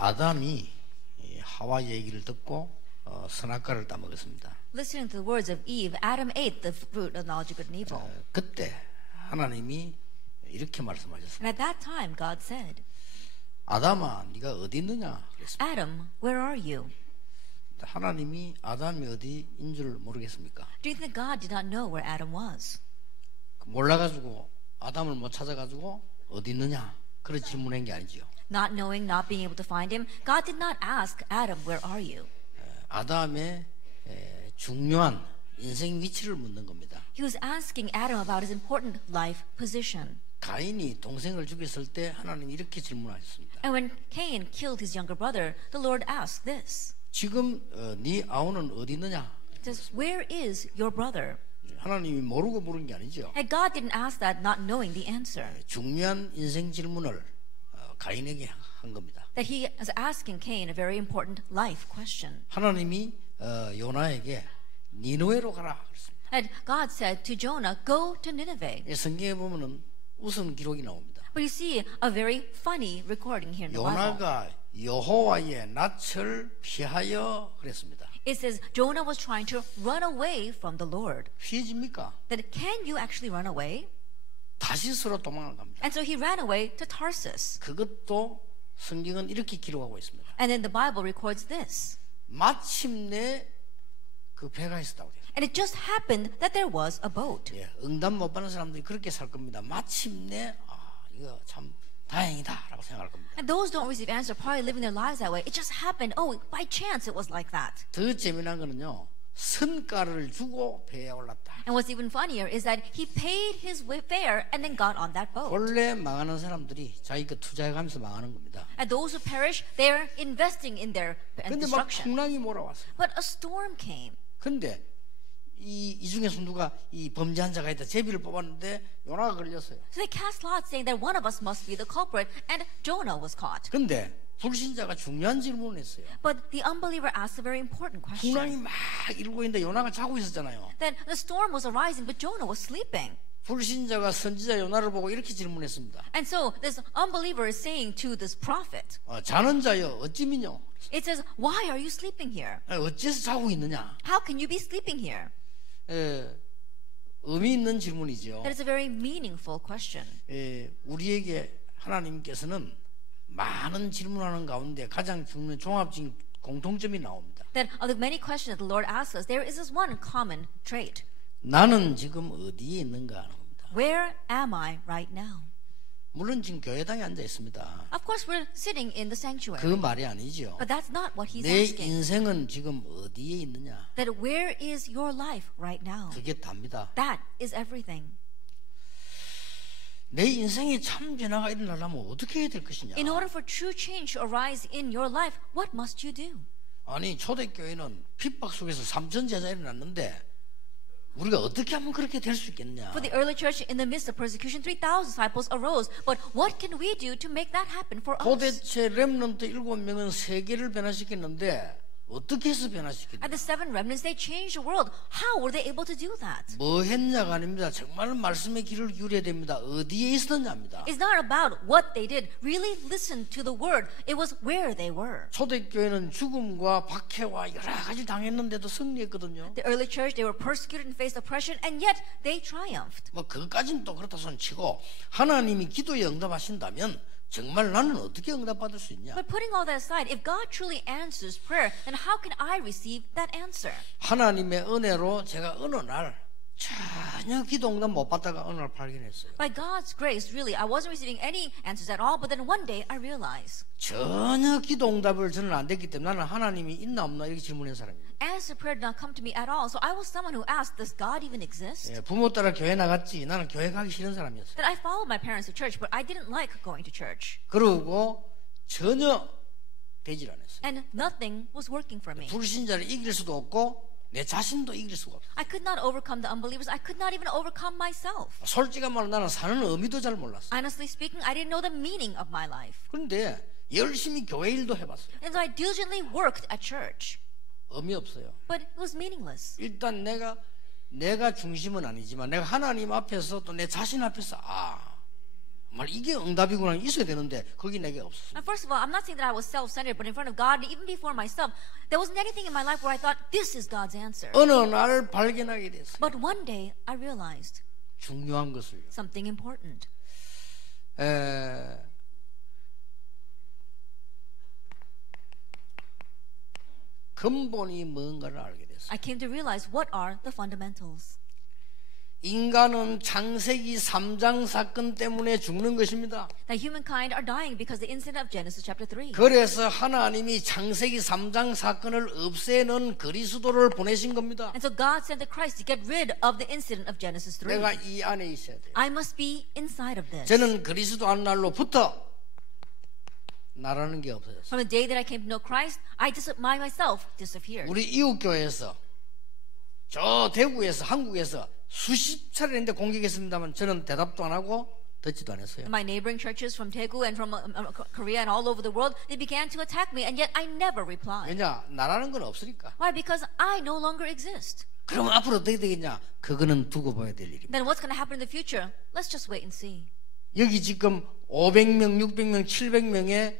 아담이 이 하와 얘기를 듣고 선악과를 따먹었습니다. Listening to the words of Eve, Adam ate the fruit of knowledge of good and evil. 그때 하나님이 이렇게 말씀하셨습니다. And at that time, God said, 아담아, 네가 어디 있느냐? 그랬습니다. Adam, where are you? 하나님이 아담이 어디인 줄 모르겠습니까? Do you think God did not know where Adam was? 몰라가지고 아담을 못 찾아가지고 어디 있느냐? 그런 질문한 게 아니죠. Not knowing, not being able to find him, God did not ask Adam, where are you? 아담의 중요한 인생 위치를 묻는 겁니다. He was asking Adam about his important life position. 가인이 동생을 죽였을 때 하나님이 이렇게 질문하셨습니다. And when Cain killed his younger brother, the Lord asked this. 지금 네 아우는 어디 있느냐? He says, where is your brother? 하나님이 모르고 물은 게 아니죠. And God didn't ask that not knowing the answer. 중요한 인생 질문을 가인에게 한 겁니다. That he is asking Cain a very important life question. 하나님이 요나에게 니느웨로 가라 그랬습니다. And God said to Jonah, go to Nineveh. 성경에 보면은 웃음 기록이 나옵니다. But you see a very funny recording here in the Bible. 요나가 여호와의 낯을 피하여 그랬습니다. It says Jonah was trying to run away from the Lord. 피해집니까? That can you actually run away? 다시스로 도망을 갑니다. And so he ran away to Tarsus. 그것도 성경은 이렇게 기록하고 있습니다. And then the Bible records this. 마침내 그 배가 있었다고 돼요. And it just happened that there was a boat. 예, 응답 못 받는 사람들이 그렇게 살 겁니다. 마침내 이거 참 다행이다라고 생각할 겁니다. And those who don't receive answer probably living their lives that way. It just happened. Oh, by chance it was like that. 더 재미난 거는요. 선가를 주고 배에 올랐다. And what's even funnier is that he paid his fare and then got on that boat. 원래 망하는 사람들이 자기 그 투자해가면서 망하는 겁니다. And those who perish, they're investing in their 근데 막 destruction. 풍랑이 몰아왔어요. But a storm came. 근데 이 중에서 누가 이 범죄한 자가 있다 제비를 뽑았는데 요나가 걸렸어요. So they cast lots saying that one of us must be the culprit, and Jonah was caught. 근데 불신자가 중요한 질문을 했어요. But the unbeliever asked a very important 풍랑이 question. 막 일고 있는데 요나가 자고 있었잖아요. Then the storm was arising, but Jonah was sleeping. 불신자가 선지자 요나를 보고 이렇게 질문했습니다. And so this unbeliever is saying to this prophet, 자는 자여 어찌 미뇨? it says, why are you sleeping here? 어째서 자고 있느냐? How can you be sleeping here? 의미 있는 질문이죠. That is a very meaningful question. 우리에게 하나님께서는 많은 질문하는 가운데 가장 중요한 종합적인 공통점이 나옵니다. That of the many questions that the Lord asks us, there is this one common trait. 나는 지금 어디에 있는가 하는 겁니다. Where am I right now? 물론 지금 교회당에 앉아 있습니다. Of course, we're sitting in the sanctuary. 그 말이 아니죠. But that's not what he's 내 asking. 인생은 지금 어디에 있느냐? That where is your life right now? 그게 답니다. That is everything. 내 인생에 참 변화가 일어나려면 어떻게 해야 될 것이냐? In order for true change to arise in your life, what must you do? 아니 초대교회는 핍박 속에서 3천 제자 일어났는데 우리가 어떻게 하면 그렇게 될 수 있겠냐? For the early church, in the midst of persecution, 3,000 disciples arose. But what can we do to make that happen for us? 도대체 렘넌트 7명은 세계를 변화시켰는데 어떻게 해서 변화시켰냐? And the 7 remnants, they changed the world. How were they able to do that? 뭐 했냐가 아닙니다. 정말 말씀에 귀를 기울여야 됩니다. 어디에 있었느냐입니다. It's not about what they did. Really listen to the word. It was where they were. 초대교회는 죽음과 박해와 여러 가지 당했는데도 승리했거든요. The early church, they were persecuted and faced oppression, and yet they triumphed. 뭐 그것까지는 또 그렇다 손치고 하나님이 기도에 응답하신다면 정말 나는 어떻게 응답받을 수 있냐? But putting all that aside, if God truly answers prayer, then how can I receive that answer? 하나님의 은혜로 제가 어느 날 전혀 기도 응답 못 받다가 어느 날 발견했어요. By God's grace, really, I wasn't receiving any answers at all, but then one day I realized 전혀 기도 응답을 저는 안 됐기 때문에 나는 하나님이 있나 없나 이렇게 질문한 사람입니다. answer prayer did not come to me at all. So I was someone who asked, does God even exist? 부모 따라 교회 나갔지 나는 교회 가기 싫은 사람이었어요. That I followed my parents to church, but I didn't like going to church. 그러고 전혀 되질 않았어요. And nothing was working for me. 불신자를 이길 수도 없고 내 자신도 이길 수가 없어요. I could not overcome the unbelievers. I could not even overcome myself. 솔직한 말로 나는 사는 의미도 잘 몰랐어요. Honestly speaking, I didn't know the meaning of my life. 그런데 열심히 교회 일도 해봤어요. And so I diligently worked at church. 의미 없어요. But it was meaningless. 일단 내가 중심은 아니지만 내가 하나님 앞에서 또 내 자신 앞에서 정말 이게 응답이구나 있어야 되는데 거기 내게 없었어요. And first of all, I'm not saying that I was self-centered, but in front of God, even before myself, there wasn't anything in my life where I thought, this is God's answer. 어느 날 발견하게 됐어요. But one day, I realized 중요한 것을요. something important. 근본이 뭔가를 알게 됐어요. I came to realize what are the fundamentals. 인간은 창세기 3장 사건 때문에 죽는 것입니다. That humankind are dying because the incident of Genesis chapter 3. 그래서 하나님이 창세기 3장 사건을 없애는 그리스도를 보내신 겁니다. And so God sent the Christ to get rid of the incident of Genesis 3. 내가 이 안에 있어야 돼요. I must be inside of this. 저는 그리스도 안 날로부터 나라는 게 없어졌어요. From the day that I came to know Christ, I myself disappeared. 우리 이웃교회에서 저 대구에서 한국에서 수십 차례인데 공격했습니다만 저는 대답도 안 하고 듣지도 않았어요. My neighboring churches from Daegu and from Korea and all over the world, they began to attack me, and yet I never replied. 왜냐? 나라는 건 없으니까. Why? Because I no longer exist. 그럼 앞으로 어떻게 되겠냐? 그거는 두고 봐야 될 일입니다. Then what's going to happen in the future? Let's just wait and see. 여기 지금 500명, 600명, 700명의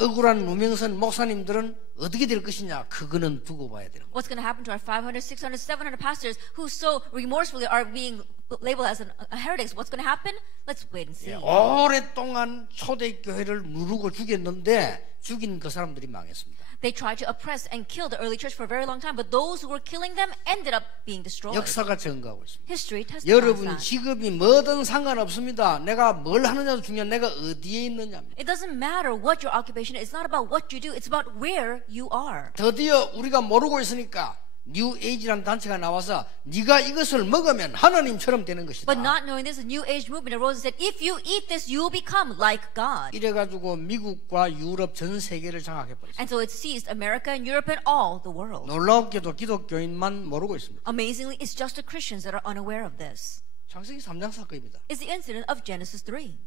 억울한 무명선 목사님들은 어떻게 될 것이냐? 그거는 두고 봐야 되는 거예요. What's going to happen to our 500, 600, 700 pastors who so remorsefully are being labeled as heretics? What's going to happen? Let's wait and see. 오랫동안 초대교회를 누르고 죽였는데 죽인 그 사람들이 망했습니다. They tried to oppress and kill the early church for a very long time, but those who were killing them ended up being destroyed. 역사가 증거하고 있습니다. History testifies 여러분 that. 직업이 뭐든 상관없습니다. 내가 뭘 하느냐도 중요한 내가 어디에 있느냐입니다. It doesn't matter what your occupation is. It's not about what you do. It's about where you are. 드디어 우리가 모르고 있으니까 뉴 에이지라는 단체가 나와서 네가 이것을 먹으면 하나님처럼 되는 것이다. But not knowing this, a New Age movement arose and said, if you eat this, you will become like God. 이래가지고 미국과 유럽 전 세계를 장악해버렸어요. And so it seized America and Europe and all the world. 놀랍게도 기독교인만 모르고 있습니다. Amazingly, it's just the Christians that are unaware of this. 창세기 3장 사건입니다. It's the incident of Genesis 3.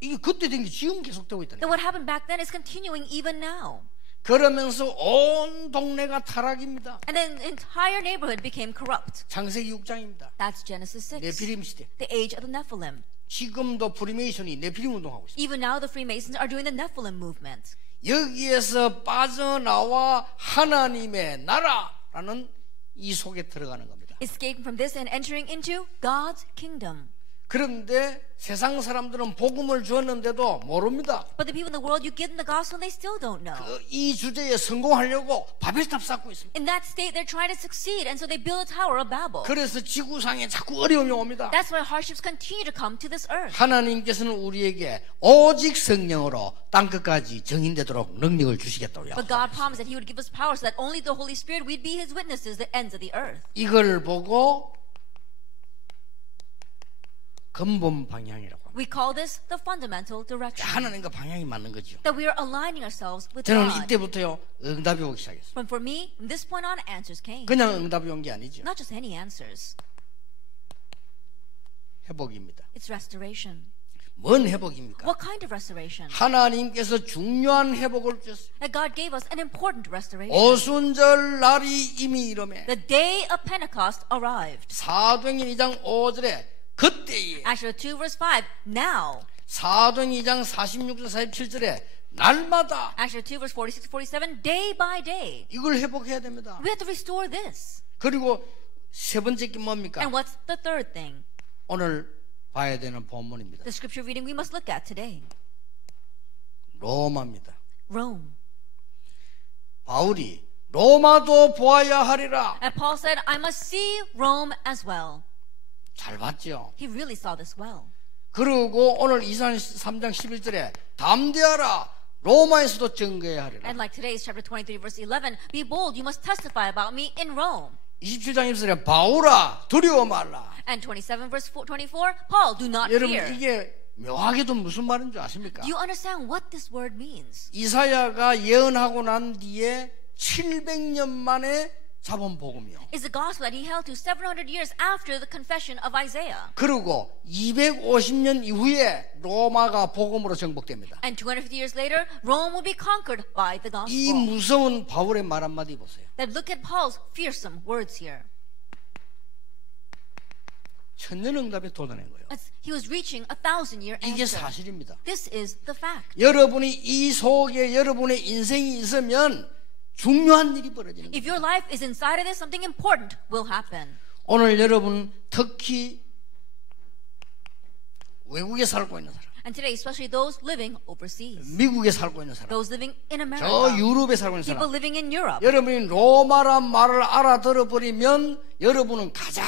이게 그때 된 게 지금 계속되고 있다는 That 거예요. what happened back then is continuing even now. 그러면서 온 동네가 타락입니다. And then the entire neighborhood became corrupt. 창세기 6장입니다. That's Genesis 6. 네피림 시대. The age of the Nephilim. 지금도 프리메이션이 네피림 운동하고 있습니다. Even now the Freemasons are doing the Nephilim movement. 여기에서 빠져나와 하나님의 나라라는 이 속에 들어가는 겁니다. Escaping from this and entering into God's kingdom. 그런데 세상 사람들은 복음을 주었는데도 모릅니다. But the people in the world, you give them the gospel and they still don't know. 이 주제에 성공하려고 바벨탑 쌓고 있습니다. In that state, they're trying to succeed, and so they build a tower of Babel. 그래서 지구상에 자꾸 어려움이 옵니다. That's why hardships continue to come to this earth. 하나님께서는 우리에게 오직 성령으로 땅끝까지 정인되도록 능력을 주시겠다고요. But God promised that He would give us power so that only the Holy Spirit we'd be His witnesses, the ends of the earth. 이걸 보고 근본 방향이라고 합니다. We call this the fundamental direction. 하나님과 방향이 맞는 거죠. That we are aligning ourselves with 저는 God. 이때부터요 응답이 오기 시작했어요. But for me, from this point on, answers came. 그냥 응답이 온 게 아니죠. Not just any answers. 회복입니다. It's restoration. 뭔 회복입니까? What kind of restoration? 하나님께서 중요한 회복을 주셨어요. That God gave us an important restoration. 오순절 날이 이미 이르매 The day of Pentecost arrived. 사도행전 2장 5절에 그때에 Acts 2 verse 5, now. 사도행전 2장 46절 47절에 날마다 Acts 2 verse 46 47, day by day. 이걸 회복해야 됩니다. We have to restore this. 그리고 세 번째 게 뭡니까? And what's the third thing? 오늘 봐야 되는 본문입니다. The scripture reading we must look at today. 로마입니다. Rome. 바울이 로마도 보아야 하리라. And Paul said, I must see Rome as well. 잘 봤죠. He really saw this well. 그리고 오늘 이사야 3장 11절에 담대하라. 로마에서도 증거해야 하리라. And like today's chapter 23 verse 11, be bold, you must testify about me in Rome. 27장 1절에 바울아 두려워 말라. And 27 verse 24, Paul, do not 여러분 fear. 이게 묘하게도 무슨 말인 줄 아십니까? Do you understand what this word means? 이사야가 예언하고 난 뒤에 700년 만에 잡은 복음이요. It's the gospel that he held to 700 years after the confession of Isaiah. 그리고 250년 이후에 로마가 복음으로 정복됩니다. And 250 years later, Rome will be conquered by the 이 gospel. 무서운 바울의 말 한마디 보세요. That look at Paul's fearsome words here. 천년응답에 도달한 거예요. He was reaching 1,000-year 이게 answer. 사실입니다. This is the fact. 여러분이 이 속에 여러분의 인생이 있으면 중요한 일이 벌어지는 If 거예요. your life is inside of this, something important will happen. 오늘 여러분 특히 외국에 살고 있는 사람, And today, especially those living overseas, 미국에 살고 있는 사람, those living in 저 America, 유럽에 살고 있는 people 사람, living in Europe. 여러분이 로마란 말을 알아들어 버리면 여러분은 가장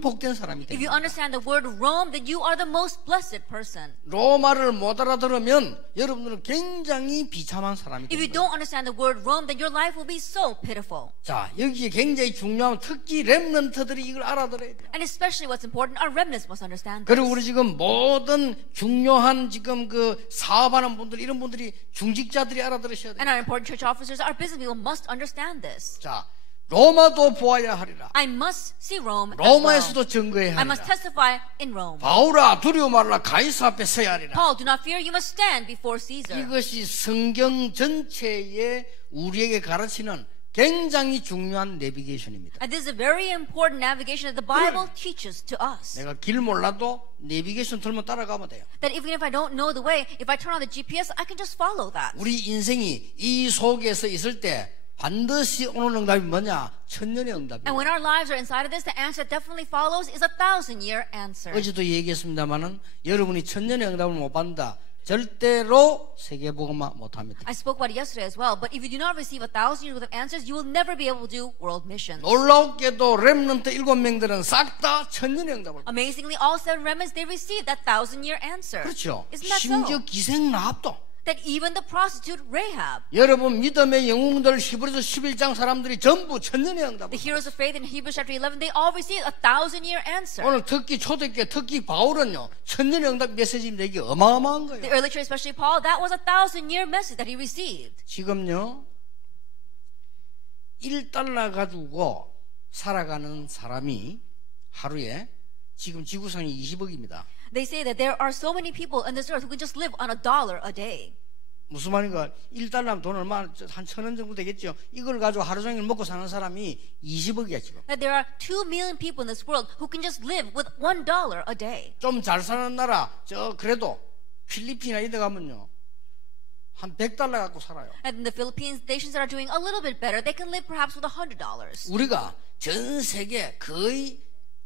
복된 사람이 If you 됩니다. understand the word Rome, then you are the most blessed person. 로마를 못 알아들으면 여러분들은 굉장히 비참한 사람이 If you 됩니다. don't understand the word Rome, then your life will be so pitiful. 자, 여기에 굉장히 중요한 특히 렘넌트들이 이걸 알아들어야 돼요. And especially what's important, our remnants must understand 그리고 this. 우리 지금 모든 중요한 지금 그 사업하는 분들 이런 분들이 중직자들이 알아들으셔야 돼요. And our important church officers, our business people must understand this. 자, 로마도 보아야 하리라. I must see Rome as well. 로마에서도 증거해야 I must 하리라. testify in Rome. 바울아 두려워 말라 가이사 앞에 서야 하리라. Paul, do not fear, you must stand before Caesar. 이것이 성경 전체에 우리에게 가르치는 굉장히 중요한 내비게이션입니다. And this is a very important navigation that the Bible teaches to us. 내가 길 몰라도 내비게이션 들면 따라가면 돼요. That even if I don't know the way, if I turn on the GPS, I can just follow that. 우리 인생이 이 속에서 있을 때 반드시 오는 응답이 뭐냐? 천년의 응답이에요. And when our lives are inside of this, the answer that definitely follows is 1,000-year answer. 어제도 얘기했습니다만은 여러분이 천년의 응답을 못 받는다. 절대로 세계복음화 못합니다. I spoke about it yesterday as well, but if you do not receive 1,000 years worth of answers, you will never be able to do world missions. 놀랍게도 렘넌트 7명들은 싹 다 천년의 응답을 받았어요. Amazingly, all 7 remnants, they received that 1,000-year answer. 그렇죠. Isn't that 심지어 so? 기생 라합도. That even the prostitute Rahab, 여러분 믿음의 영웅들 히브리서 11장 사람들이 전부 천년의 응답을 the heroes of faith in Hebrews chapter 11, they all received 1,000-year answer. 오늘 특히 초대교회 특히 바울은요 천년의 응답 메시지인데 이게 어마어마한 The 거예요. early church, especially Paul, that was 1,000-year message that he received. 지금요 1달러 가지고 살아가는 사람이 하루에 지금 지구상이 20억입니다. They say that there are so many people on this earth who can just live on $1 a day. 무슨 말인가? 1달러면 돈 얼마 한 1,000원 정도 되겠죠. 이걸 가지고 하루 종일 먹고 사는 사람이 20억이야 지금. That there are 2 million people in this world who can just live with $1 a day. 좀 잘 사는 나라 그래도 필리핀이나 이데 가면요 한 100달러 갖고 살아요. And in the Philippines, nations that are doing a little bit better, they can live perhaps with $100. 우리가 전 세계 거의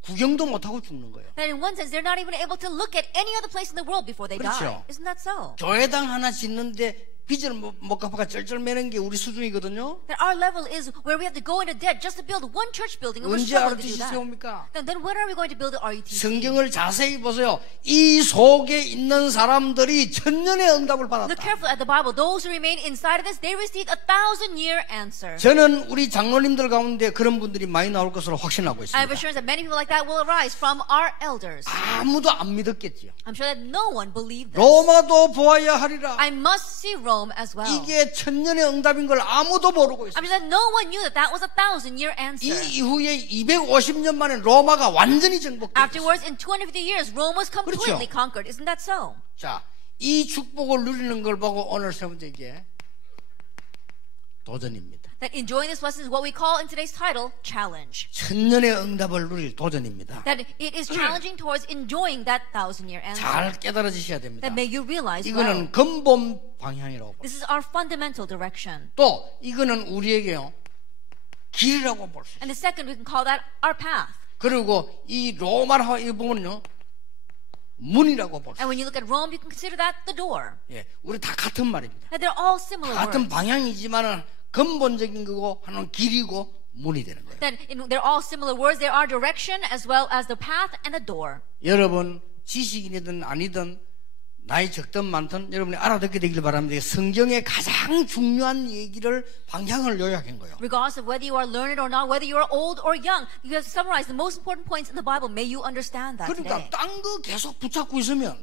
구경도 못하고 죽는 거예요. That in one sense, they're not even able to look at any other place in the world before they 그렇죠. die. Isn't that so? 교회당 하나 짓는데 빚을 못 갚아가 쩔쩔매는 게 우리 수준이거든요. That our level is where we have to go into debt just to build one church building, and we're 언제 struggling to RUTC do that. 세웁니까? Then when are we going to build the RUTC? 성경을 자세히 보세요. 이 속에 있는 사람들이 천년의 응답을 Look 받았다. carefully at the Bible. Those who remain inside of this, they received 1,000-year answer. 저는 우리 장로님들 가운데 그런 분들이 많이 나올 것으로 확신하고 I have 있습니다. assurance that many people like that will arise from our elders. 아무도 안 믿었겠지요. I'm sure that no one believed this. 로마도 보아야 하리라. I must see Rome as well. 이게 천년의 응답인 걸 아무도 모르고 I'm 있어요. sure that no one knew that that was 1,000-year answer. 이 이후에 250년 만에 로마가 완전히 정복됐어요. Afterwards, in 250 years, Rome was completely 그렇죠. conquered. Isn't that so? 자, 이 축복을 누리는 걸 보고 오늘 세 번째 이게 도전입니다. That enjoying this blessing is what we call in today's title, challenge. 천년의 응답을 누릴 도전입니다. That it is challenging towards enjoying that 1,000-year answer. 잘 깨달아지셔야 됩니다. That may you realize well. 이거는 근본 방향이라고 봅니다. This is our fundamental direction. 또 이거는 우리에게요 길이라고 볼 수 있어요. And the second, we can call that our path. 그리고 이 로마라 이 부분은요 문이라고 볼 수 And 있어요. when you look at Rome, you can consider that the door. 예, 우리 다 같은 말입니다. That they're all similar 같은 words. 방향이지만은 근본적인 거고 하나는 길이고 문이 되는 거예요. That they're all similar words. They are direction as well as the path and the door. 여러분 지식인이든 아니든 나이 적든 많든 여러분이 알아듣게 되길 바랍니다. 성경의 가장 중요한 얘기를 방향을 요약한 거예요. Regardless of whether you are learned or not, whether you are old or young, you have summarized the most important points in the Bible. May you understand that 그러니까 today. 딴 거 계속 붙잡고 있으면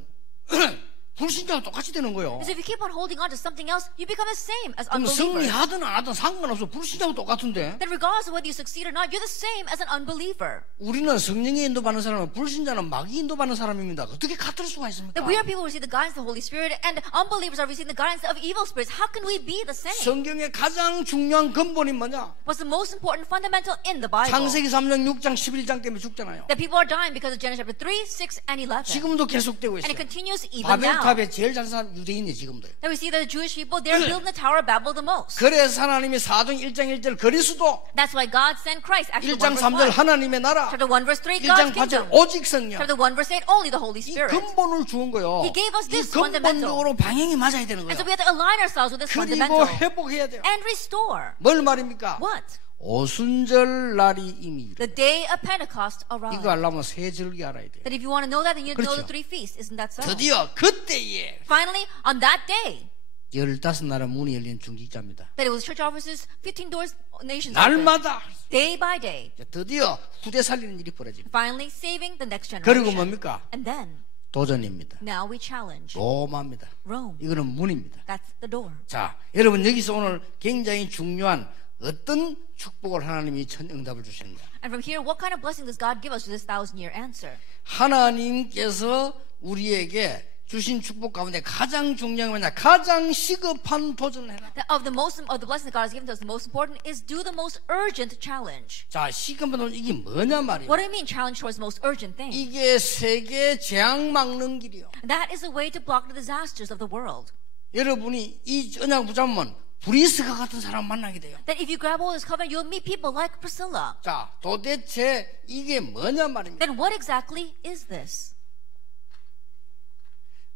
불신자가 똑같이 되는 거예요. Because if you keep on holding on to something else, you become the same as 그럼 unbelievers. 승리하든 안 하든 상관없어. 불신자하고 똑같은데. Then regardless of whether you succeed or not, you're the same as an unbeliever. 우리는 성령의 인도받는 사람은 불신자는 마귀 인도받는 사람입니다. 어떻게 같을 수가 있습니까? That we are people who receive the guidance of the Holy Spirit, and unbelievers are receiving the guidance of evil spirits. How can we be the same? 성경의 가장 중요한 근본이 뭐냐? What's the most important fundamental in the Bible? 창세기 3장, 6장, 11장 때문에 죽잖아요. That people are dying because of Genesis chapter 3, 6, and 11. 지금도 계속되고 And 있어요. it continues even now. 바벨탑에 제일 잘 사는 유대인이 지금도. That we see that the Jewish people, they're building the Tower of Babel the most. 그래서 하나님이 4장 1장 1절 그리스도, That's why God sent Christ. Actually, 1장 3절 1 하나님의 나라, Chapter 1 verse 3, 1장 God's 8절 kingdom. 오직 성령. Chapter 1 verse 8, only the Holy 이 Spirit. 근본을 주은 거예요. He gave us 이 this fundamental. 근본적으로 방향이 맞아야 되는 And 거예요. so we have to align ourselves with this 그리고 fundamental. 회복해야 돼요. And restore. 뭘 말입니까? What? 오순절 날이 이미 The day of Pentecost arrived. 이거 알려면 세 절기 알아야 돼요. That if you want to know that, then you know 그렇죠. the 3 feasts. Isn't that so? 드디어 그때에 Finally, on that day, 15나라 문이 열린 중직자입니다. that it was church offices, 15 doors, nations open. 날마다 Day by day. 드디어 후대 살리는 일이 벌어집니다. Finally saving the next 그리고 generation. 뭡니까? And then, 도전입니다. now we challenge 로마입니다. Rome. 이거는 문입니다. That's the door. 자, 여러분 여기서 오늘 굉장히 중요한 어떤 축복을 하나님이 첫 응답을 주십니다. And from here, what kind of blessing does God give us with this 1,000-year answer? 하나님께서 우리에게 주신 축복 가운데 가장 중요한 게 뭐냐? 가장 시급한 도전을 해라. Of the blessing that God has given to us, the most important is do the most urgent challenge. 자, 시급한 도전 이게 뭐냐 말이에요. What do I mean challenge towards the most urgent thing? 이게 세계 재앙 막는 길이요. That is a way to block the disasters of the world. 여러분이 이 언약 붙잡으면 브리스가 같은 사람 만나게 돼요. That if you grab all this covenant, you'll meet people like Priscilla. 자, 도대체 이게 뭐냐 말입니다. Then what exactly is this?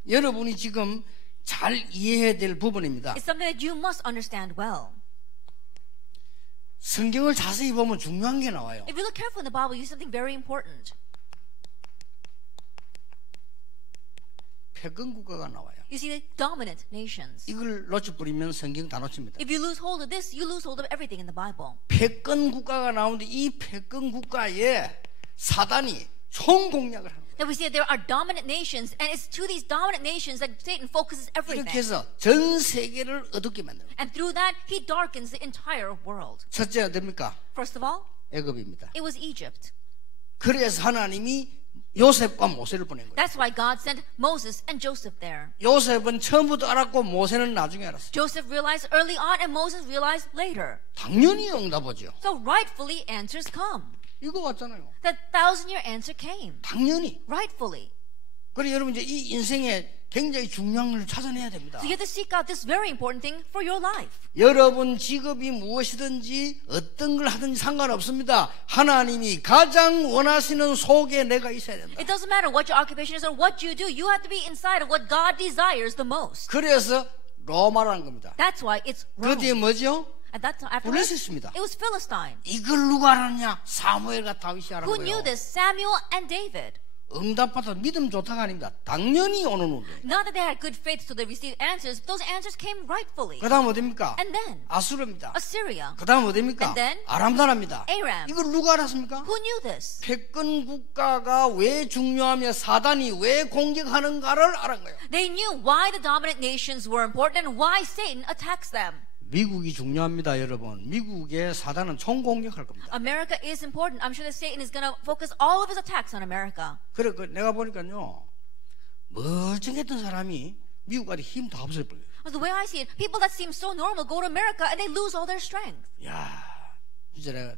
여러분이 지금 잘 이해해야 될 부분입니다. It's something that you must understand well. 성경을 자세히 보면 중요한 게 나와요. If you look carefully in the Bible, you see something very important. 패권 국가가 나와요. You see the dominant nations. 이걸 놓쳐버리면 성경 다 놓칩니다. If you lose hold of this, you lose hold of everything in the Bible. 패권 국가가 나오는데 이 패권 국가에 사단이 총공략을 하는 거예요. That we see that there are dominant nations, and it's to these dominant nations that Satan focuses 이렇게 everything. 해서 전 세계를 어둡게 만들어요. And through that, he darkens the entire world. 첫째가 됩니까? First of all, 애굽입니다. it was Egypt. 그래서 하나님이 요셉과 모세를 보낸 거예요. That's why God sent Moses and Joseph there. 요셉은 처음부터 알았고 모세는 나중에 알았어요. Joseph realized early on, and Moses realized later. 당연히 응답하죠. So rightfully, answers come. 이거 왔잖아요. That 1,000-year answer came. 당연히. Rightfully. 그래 여러분 이제 이 인생에 굉장히 중요한 걸 찾아내야 됩니다. So you have to seek out this very important thing for your life. 여러분 직업이 무엇이든지 어떤 걸 하든지 상관없습니다. 하나님이 가장 원하시는 속에 내가 있어야 된다. It doesn't matter what your occupation is or what you do. You have to be inside of what God desires the most. 그래서 로마라는 겁니다. That's why it's 그 뒤에 Rome. 뭐죠? At that time, after 블레셋입니다. it was Philistine. 이걸 누가 알았냐? 사무엘과 다윗이 알은 Who knew 거예요. this? Samuel and David. 응답받아 믿음 좋다가 아닙니다. 당연히 오는 운동. Not that they had good faith so they received answers, but those answers came rightfully. 그 다음 어딥니까? And then 아수르입니다. Assyria. 그 다음 어딥니까? And then 아람나라입니다. Aram. 이걸 누가 알았습니까? Who knew this? 패권 국가가 왜 중요하며 사단이 왜 공격하는가를 알은 거예요. They knew why the dominant nations were important and why Satan attacks them. 미국이 중요합니다, 여러분. 미국에 사단은 총공격할 겁니다. America is important. I'm sure that Satan is going to focus all of his attacks on America. 그래, 내가 보니까요, 멀쩡했던 사람이 미국 가서 힘 다 없어버려요. The way I see it, people that seem so normal go to America and they lose all their strength. 야, 진짜 내가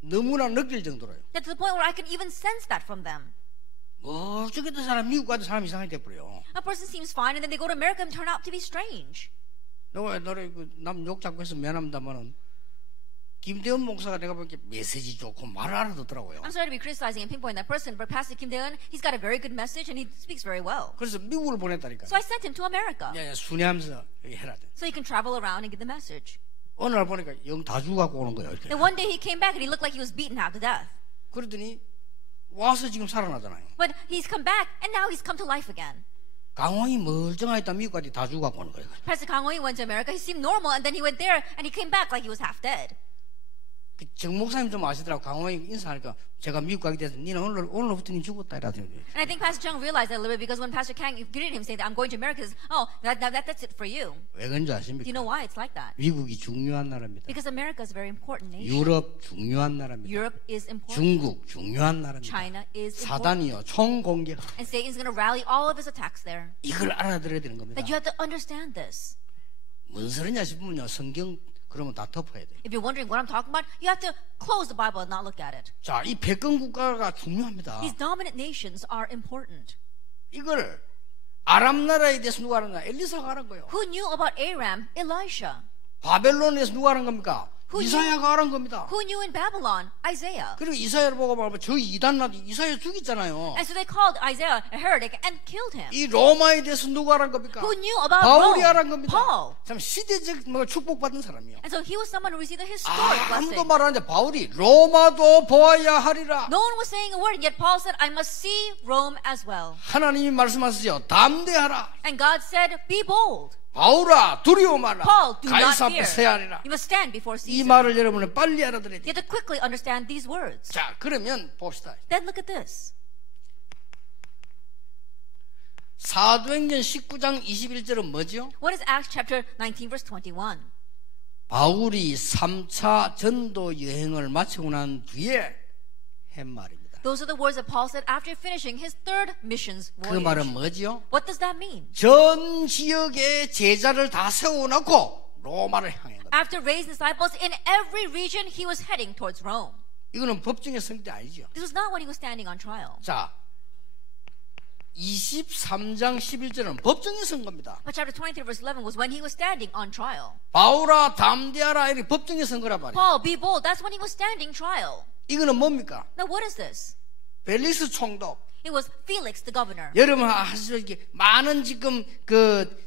너무나 느낄 정도로요. That to the point where I can even sense that from them. 멀쩡했던 사람 미국 가서 사람 이상하게 돼버려요. A person seems fine and then they go to America and turn out to be strange. 내가 옛날에 남 욕 잡고 해서 미안합니다만은 김대현 목사가 내가 보니까 메시지 좋고 말을 알아듣더라고요. I'm sorry to be criticizing and pinpointing that person, but Pastor Kim Daeun, he's got a very good message and he speaks very well. 그래서 미국을 보냈다니까. So I sent him to America 순회하면서 해라 돼. so he can travel around and get the message. 어느 날 보니까 영 다 죽어갖고 오는 거예요. 이렇게. And one day he came back and he looked like he was beaten half to death. 그러더니 와서 지금 살아나잖아요. But he's come back and now he's come to life again. 강원이 멀쩡하다 미국까지 다 죽어갖고 오는 거예요. Pastor Kang Hoi went to America. He seemed normal and then he went there and he came back like he was half dead. 정 목사님 좀 아시더라고. 강호에 인사하니까 제가 미국 가게 돼서 니는 오늘부터 니 죽었다 이라더니. And I think Pastor Chung realized that a little bit because when Pastor Kang greeted him saying that I'm going to America, he says, oh, that's it for you. 왜 그런지 Do you 아십니까? know why it's like that? 미국이 중요한 나라입니다. Because America is a very important nation. 유럽 중요한 나라입니다. Europe is important. 중국 중요한 나라입니다. China is important. 사단이요 총 공격. And Satan's going to rally all of his attacks there. 이걸 알아들어야 되는 겁니다. That you have to understand this. 뭔 소리냐 싶으면요 성경 그러면 다 덮어야 돼요. If you're wondering what I'm talking about, you have to close the Bible and not look at it. 자, 이 패권 국가가 중요합니다. These dominant nations are important. 이걸 아람 나라에 대해서 누가 하는 거야? 엘리사가 하는 거예요. Who knew about Aram? Elisha. 바벨론에서 누가 하는 겁니까? 이사야가 하는 겁니다. Who knew in Babylon? Isaiah. 그리고 이사야를 보고 말하면 저 이단 나도 이사야 죽였잖아요. And so they called Isaiah a heretic and killed him. 이 로마에 대해서 누가 하는 겁니까? Who knew about 바울이 Rome? 하는 겁니다. Paul. 참 시대적 뭐 축복받은 사람이요. And so he was someone who received the historic 아무도 blessing. 말하는데 바울이 로마도 보아야 하리라. No one was saying a word, and yet Paul said, I must see Rome as well. 하나님이 말씀하시죠. 담대하라. And God said, be bold. 바울아 두려워 말라. Paul, do not 가이사 fear. 앞에 서야 하리라. You must stand before 이 Caesar. 말을 여러분은 빨리 알아들어야 You 돼요. have to quickly understand these words. 자, 그러면 봅시다. Then look at this. 사도행전 19장 21절은 뭐죠? What is Acts chapter 19, verse 21? 바울이 3차 전도 여행을 마치고 난 뒤에 한 말입니다. Those are the words that Paul said after finishing his third missions 그 말은 voyage. 뭐죠? What does that mean? 전 지역에 제자를 다 세워놓고 로마를 향해 겁니다. After raising disciples in every region, he was heading towards Rome. 이거는 법정에 선 때 아니죠. This was not when he was standing on trial. 자, 23장 11절은 법정에 선 겁니다. But chapter 23, verse 11 was when he was standing on trial. 바울아 담대하라 이렇게 법정에 선 거란 말이에요. Paul, be bold. That's when he was standing trial. 이거는 뭡니까? Now, what is this? 벨리스 총독. It was Felix, the governor. 여러분 아시죠? 이게 많은 지금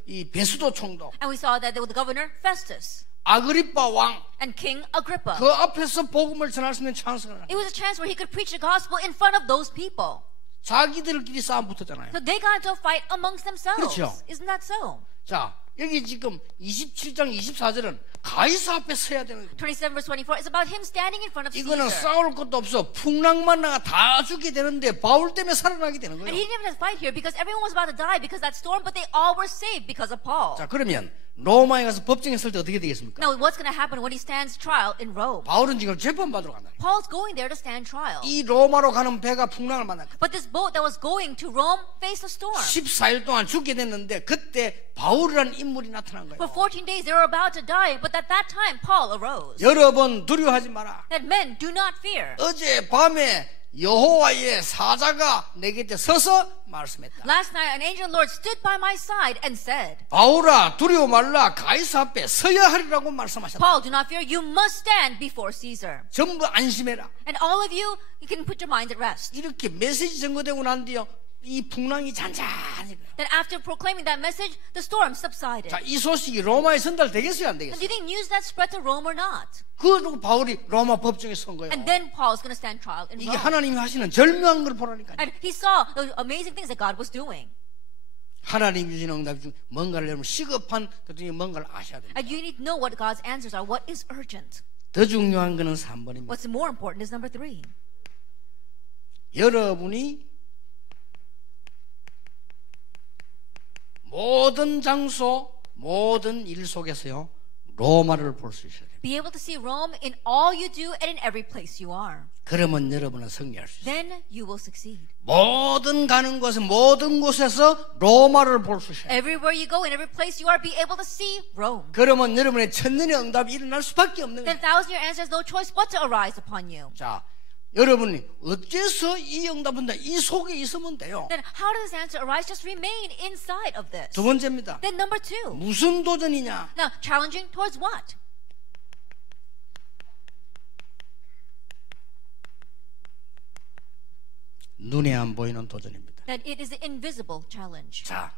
이 베수도 총독, And we saw that there was the governor, Festus, 아그리빠 왕, and King Agrippa. 그 앞에서 복음을 전할 수 있는 찬스가 It was a chance where he could preach the gospel in front of those people. 자기들끼리 싸움 붙었잖아요. So they got into a fight amongst themselves. 그렇죠. Isn't that so? 자, 여기 지금 27장 24절은 가이사 앞에 서야 되는 거예요. 27 verse 24 is about him standing in front of 이거는 Caesar. 싸울 것도 없어. 풍랑만 나가 다 죽게 되는데 바울 때문에 살아나게 되는 And 거예요. he didn't even have to fight here because everyone was about to die because of that storm, but they all were saved because of Paul. 자, 그러면 로마에 가서 법정에 설 때 어떻게 되겠습니까? Now, what's going to happen when he stands trial in Rome? 바울은 지금 재판받으러 간다. Paul's going there to stand trial. 이 로마로 가는 배가 풍랑을 만났거든. But this boat that was going to Rome faced a storm. 14일 동안 죽게 됐는데 그때 바울이라는 인물이 나타난 For 거예요. 14 days they were about to die, but at that time Paul arose. 여러분 두려워하지 마라. That men do not fear. 어제 밤에 여호와의 사자가 내 곁에 서서 말씀했다. Last night an angel of the Lord stood by my side and said, 바울아 두려워 말라 가이사 앞에 서야 하리라고 말씀하셨다. Paul, do not fear, you must stand before Caesar. 전부 안심해라. And all of you, you can put your minds at rest. 이렇게 메시지 전거되고 난 뒤에 이 풍랑이 잔잔히. Then after proclaiming that message, the storm subsided. 자, 이 소식이 로마에 전달되겠어요, 안 And do 되겠어요? you think news that spread to Rome or not? 그리고 바울이 로마 법정에 선 거예요. And then Paul's going to stand trial in 이게 Rome. 하나님이 하시는 절묘한 걸 보라니까요. And he saw the amazing things that God was doing. 하나님이 주시는 응답 중 뭔가를 여러분 시급한 그 중에 뭔가를 아셔야 됩니다. And you need to know what God's answers are. What is urgent? 더 중요한 거는 3번입니다. What's more important is number 3. 여러분이 모든 장소, 모든 일 속에서요 로마를 볼 수 있어야 돼요. Be able to see Rome in all you do and in every place you are. 그러면 여러분은 승리할 수 있어요. Then you will succeed. 모든 가는 곳에 모든 곳에서 로마를 볼 수 있어요. Everywhere you go, in every place you are, be able to see Rome. 그러면 여러분의 천년의 응답이 일어날 수밖에 없는 Then 거예요. 1,000-year answer has no choice but to arise upon you. 자, 여러분이 어째서 이 응답은 이 속에 있으면 돼요. Then how does this answer arise? Just remain inside of this. 두 번째입니다. Then number 2. 무슨 도전이냐? Now, challenging towards what? 눈에 안 보이는 도전입니다. That it is an invisible challenge. 자,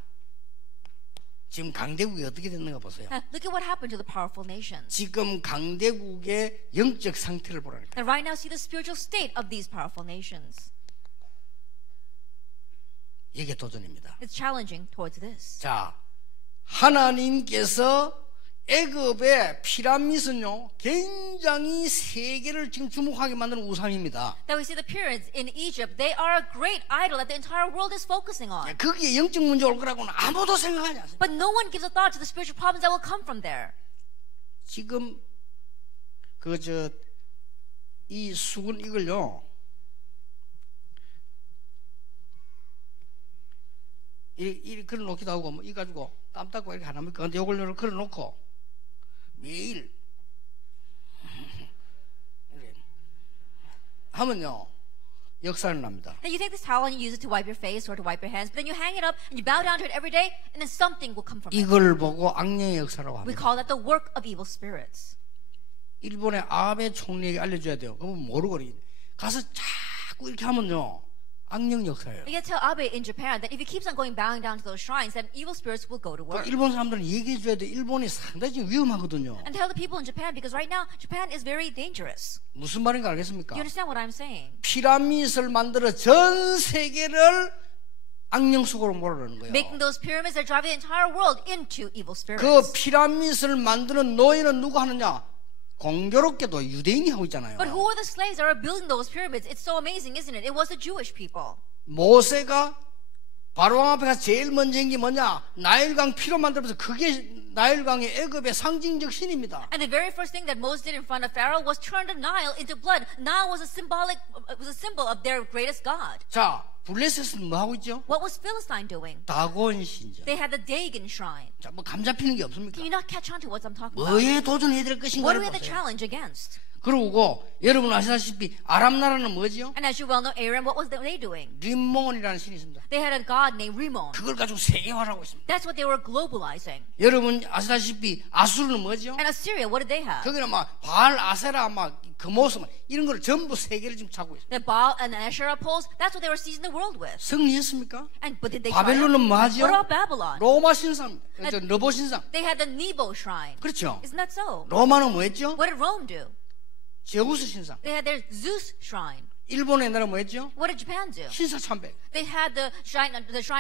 지금 강대국이 어떻게 됐는가 보세요. Now, look at what happened to the powerful nations. 지금 강대국의 영적 상태를 보라니까. And right now, see the spiritual state of these powerful nations. 이게 도전입니다. It's challenging towards this. 자, 하나님께서 애굽의 피라밋은요 굉장히 세계를 지금 주목하게 만드는 우상입니다. That we see the pyramids in Egypt, they are a great idol that the entire world is focusing on. 거기에 영적 문제 올 거라고는 아무도 생각하지 않습니다. But no one gives a thought to the spiritual problems that will come from there. 지금 이 수건 이걸요 이 그려 놓기도 하고 뭐 이 가지고 땀 닦고 이렇게 하나면 근데 이걸 그려 놓고 매일 하면요 역사는 납니다. Then you take this towel and you use it to wipe your face or to wipe your hands, but then you hang it up and you bow down to it every day, and then something will come from it. 이걸 보고 악령의 역사라고 We 합니다. call that the work of evil spirits. 일본의 아베 총리에게 알려줘야 돼요. 그러면 모르고 가서 자꾸 이렇게 하면요 악령 역사예요. You can tell Abe in Japan that if he keeps on going bowing down to those shrines, then evil spirits will go to work. 일본 사람들은 얘기해 줘야 돼. 일본이 상당히 지금 위험하거든요. And tell the people in Japan, because right now Japan is very dangerous. 무슨 말인가 알겠습니까? Do you understand what I'm saying? 피라밋을 만들어 전 세계를 악령 속으로 몰아넣는 거예요. Making those pyramids that drive the entire world into evil spirits. 그 피라밋을 만드는 노예는 누가 하느냐? 공교롭게도 유대인이 하고 있잖아요. But who are the slaves that are building those pyramids? It's so amazing, isn't it? It was the Jewish people. 모세가 바로왕 앞에 가서 제일 먼저 한 게 뭐냐? 나일강 피로 만들면서 그게 나일강의 애굽의 상징적 신입니다. And the very first thing that Moses did in front of Pharaoh was turn the Nile into blood. Nile was a symbol of their greatest god. 자, 블레셋은 뭐 하고 있죠? What was Philistine doing? 다곤 신전. They had the Dagon shrine. 자, 뭐 감 잡히는 게 없습니까? Can you not catch on to what I'm talking about? 뭐에 도전해야 될 What 것인가를 do we have to 보세요. challenge against? 그러고 여러분 아시다시피 아람 나라는 뭐지요? And as you well know, Aram, what was they doing? 림몬이라는 신이 있습니다. They had a god named Rimmon. 그걸 가지고 세계화하고 있습니다. That's what they were globalizing. 여러분 아시다시피 아수르는 뭐죠? And Assyria, what did they have? 거기는 막 바알, 아세라, 막 금오스 이런 걸 전부 세계를 지금 차고 있습니다. The Baal and the Asherah poles, that's what they were seizing the world with. 승리했습니까? But did they 바벨론은 뭐 triumph? 하죠? What about Babylon? 로마 신상, 너보 신상. They had the Nebo shrine. 그렇죠. Isn't that so? 로마는 뭐 했죠? What did Rome do? 제우스 신상. They had their Zeus shrine. 일본 옛날에 뭐 했죠? What did Japan do? 신사 참배. They had the shrine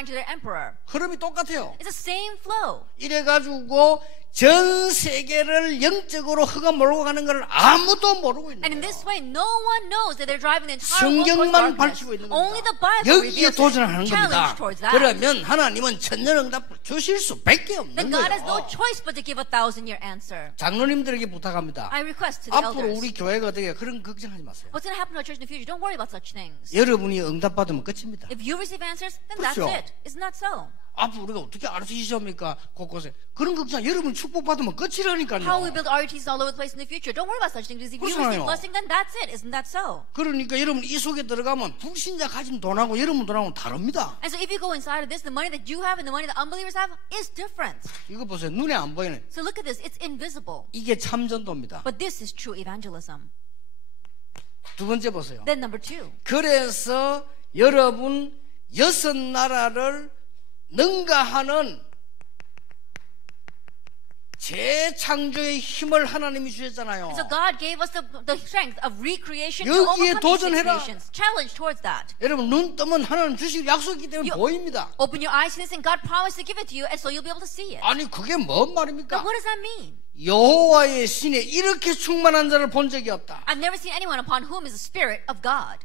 to their emperor. 흐름이 똑같아요. It's the same flow. 이래가지고 전 세계를 영적으로 흑암 몰고 가는 걸 아무도 모르고 있는 And in 거예요. this way, no one knows that they're driving the entire world towards 성경만 darkness. 밝히고 있는 Only 겁니다. the Bible 여기에 reveals 도전하는 it. 겁니다. Challenge towards that. 그러면 하나님은 천년응답을 주실 수밖에 없는 Then God has no 거예요. choice but to give a 1,000-year answer. 장로님들에게 부탁합니다. I request to the 앞으로 elders. 우리 교회가 어떻게 그런 걱정하지 마세요. What's going to happen to our church in the future? Don't worry about such things. 여러분이 응답받으면 끝입니다. If you receive answers, then that's 그렇죠. it. Isn't that so? 앞으로 우리가 어떻게 RTC입니까? 곳곳에 그런 걱정 여러분 축복받으면 끝이라니까요. How we build RTs all over the place in the future. Don't worry about such things. If you receive 그렇잖아요. blessing, then that's it. Isn't that so? 그러니까 여러분 이 속에 들어가면 불신자 가진 돈하고 여러분 돈하고는 다릅니다. And so if you go inside of this, the money that you have and the money that unbelievers have is different. 이거 보세요. 눈에 안 보이는 So look at this. It's invisible. 이게 참전도입니다. But this is true evangelism. 두 번째 보세요. Then number 2. 그래서 여러분 6 나라를 능가하는 재창조의 힘을 하나님이 주셨잖아요. So God gave us the strength of recreation to 여기에 overcome these 도전해라. situations. Challenge towards that. 여러분 눈 뜨면 하나님 주실 약속이기 때문에 보입니다. Open your eyes to this and God promised to give it to you, and so you'll be able to see it. 아니 그게 뭔 But 말입니까? what does that mean? 여호와의 신에 이렇게 충만한 자를 본 적이 없다. I've never seen anyone upon whom is the Spirit of God.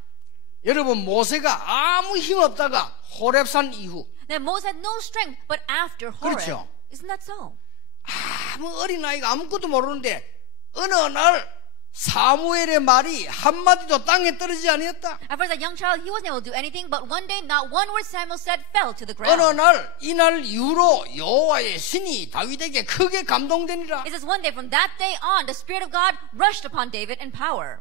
여러분 모세가 아무 힘 없다가 호렙산 이후 Then Moses had no strength, but after Horeb. 그렇죠. Isn't that so? 아무 어린아이가 아무것도 모르는데 어느 날 사무엘의 말이 한마디도 땅에 떨어지지 아니었다. At first, that young child, he wasn't able to do anything, but one day, not one word Samuel said fell to the 어느 ground. 날 이날 이후로 여호와의 신이 다윗에게 크게 감동되니라. It says one day, from that day on, the Spirit of God rushed upon David in power.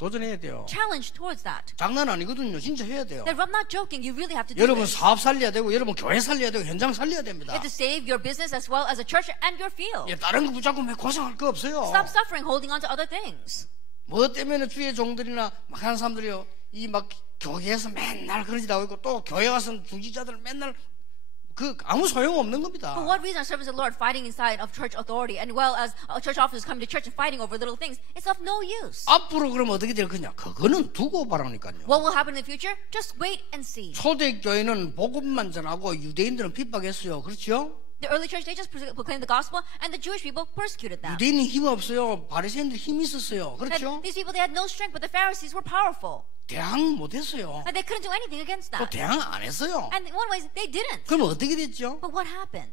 도전해야 돼요. Challenge towards that. 장난 아니거든요. 진짜 해야 돼요. Then I'm not joking, you really have to do 여러분 this. 사업 살려야 되고 여러분 교회 살려야 되고 현장 살려야 됩니다. You have to save your business as well as a church and your field. 예, 다른 거 붙잡고 왜 고생할 거 없어요. Stop suffering, holding on to other things. 뭐 때문에 주의 종들이나 막 하는 사람들이요 이 막 교회에서 맨날 그런 짓 하고 있고 또 교회 와서 중직자들 맨날 그 아무 소용 없는 겁니다. For what reason are servants of the Lord fighting inside of church authority and well as church officers coming to church and fighting over little things? It's of no use. 앞으로 그러면 어떻게 될 거냐? 그거는 두고 봐라니까요. What will happen in the future? Just wait and see. 초대교회는 복음만 전하고 유대인들은 핍박했어요. 그렇죠? The early church, they just proclaimed the gospel, and the Jewish people persecuted them. 유대인은 힘이 없어요. 바리새인들 힘이 있었어요. And 그렇죠? these people, they had no strength, but the Pharisees were powerful. 대항 못했어요. And they couldn't do anything against 또 that. 대항 안 했어요. And in one way, they didn't. 그럼 어떻게 됐죠? But what happened?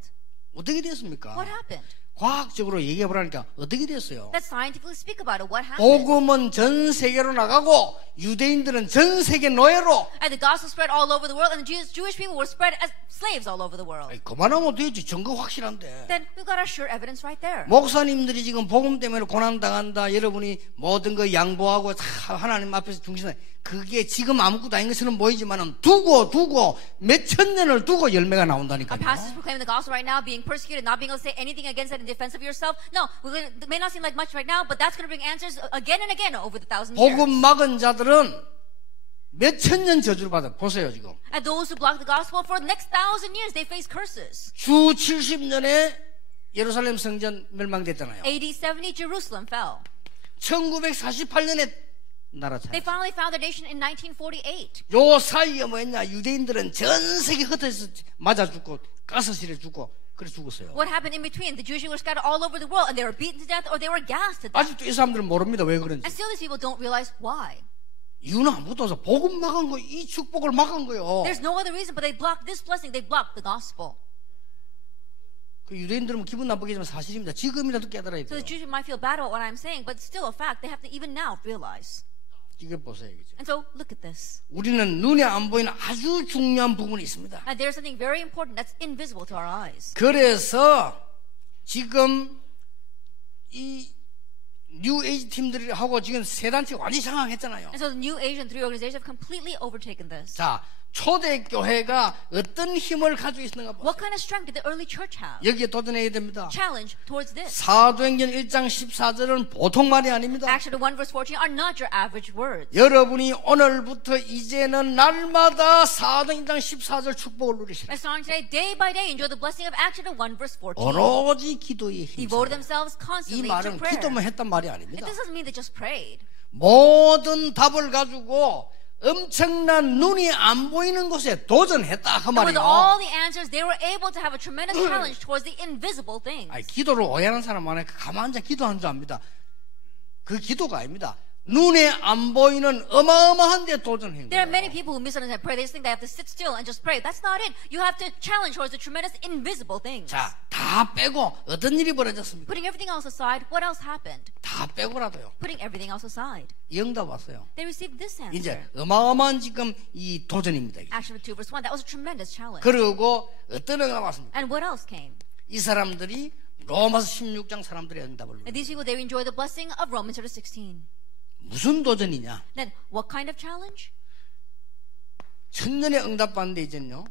어떻게 됐습니까? What happened? 과학적으로 얘기해 보라니까 어떻게 됐어요? Let's scientifically speak about it. What happened? 복음은 전 세계로 나가고 유대인들은 전 세계 노예로. And the gospel spread all over the world, and the Jewish people were spread as slaves all over the world. 아이, 그만하면 되지. 증거 확실한데. Then we've got our sure evidence right there. 목사님들이 지금 복음 때문에 고난당한다. 여러분이 모든 거 양보하고 하나님 앞에서 중심에 그게 지금 아무것도 아닌 것처럼 보이지만 두고 몇 천 년을 두고 열매가 Our 나온다니까요. pastors proclaiming the gospel right now, being persecuted, not being able to say anything against it in defense of yourself. No, it may not seem like much right now, but that's going to bring answers again and again over the 1,000 years. 복음 막은 자들은 몇 천 년 저주를 받아. 보세요 지금. And those who block the gospel for the next 1,000 years, they face curses. 주 70년에 예루살렘 성전 멸망됐잖아요. AD 70, Jerusalem fell. 1948년에 나라 They 차렸어요. finally found their nation in 1948. 요 사이에 뭐였냐? 유대인들은 전 세계 흩어져서 맞아 죽고 가스실에 죽고 그래 죽었어요. What happened in between? The Jewish people were scattered all over the world, and they were beaten to death or they were gassed to death. 아직도 이 사람들은 모릅니다. 왜 그런지. And still these people don't realize why. 이유는 아무것도 없어. 복음 막은 거, 이 축복을 막은 거예요. There's no other reason, but they blocked this blessing. They blocked the gospel. 그 유대인들은 기분 나쁘겠지만 사실입니다. 지금이라도 깨달아야 So 돼요. the Jews might feel bad about what I'm saying, but it's still a fact. They have to even now realize. 이게 보세요. 이제. And so look at this. 우리는 눈에 안 보이는 아주 중요한 부분이 있습니다. And there's something very important that's invisible to our eyes. 그래서 지금 이 뉴 에이지 팀들이 하고 지금 세 단체가 완전히 장악했잖아요. And so the New Asian three organizations have completely overtaken this. 자, 초대교회가 어떤 힘을 가지고 있는가 보세요. What kind of strength did the early church have? 여기에 도전해야 됩니다. Challenge towards this. 사도행전 1장 14절은 보통 말이 아닙니다. Acts 1 verse 14 are not your average words. 여러분이 오늘부터 이제는 날마다 사도행전 1장 14절 축복을 누리시라. As starting today, day by day, enjoy the blessing of Acts 1 verse 14. 오로지 기도에 Devoted 힘써. themselves 이 constantly to 말은 prayer. 기도만 했단 말이 It 아닙니다. doesn't mean they just prayed. 모든 답을 가지고 엄청난 눈이 안 보이는 곳에 도전했다 그 With 말이에요. all the answers, they were able to have a tremendous challenge towards the invisible things. 아니, 기도를 오해하는 사람 많아요. 가만히 앉아 기도하는 줄 압니다. 그 기도가 아닙니다. 눈에 안 보이는 어마어마한 데 도전한 There are many 거예요. people who misunderstand prayer. They just think they have to sit still and just pray. That's not it. You have to challenge towards the tremendous invisible things. 자, 다 빼고 어떤 일이 벌어졌습니까? Putting everything else aside, what else happened? 다 빼고라도요. Putting everything else aside. 영답 왔어요. They received this 이제 answer. 어마어마한 지금 이 도전입니다. 이게. Acts 2 verse 1. That was a tremendous challenge. 그리고 어떤 응답 왔습니까? And what else came? 이 사람들이 로마서 16장 사람들의 응답을 And 누려요. these people, they enjoy the blessing of Romans 16. 무슨 도전이냐? Then, what kind of challenge? 천년의 응답 받는데 이제는요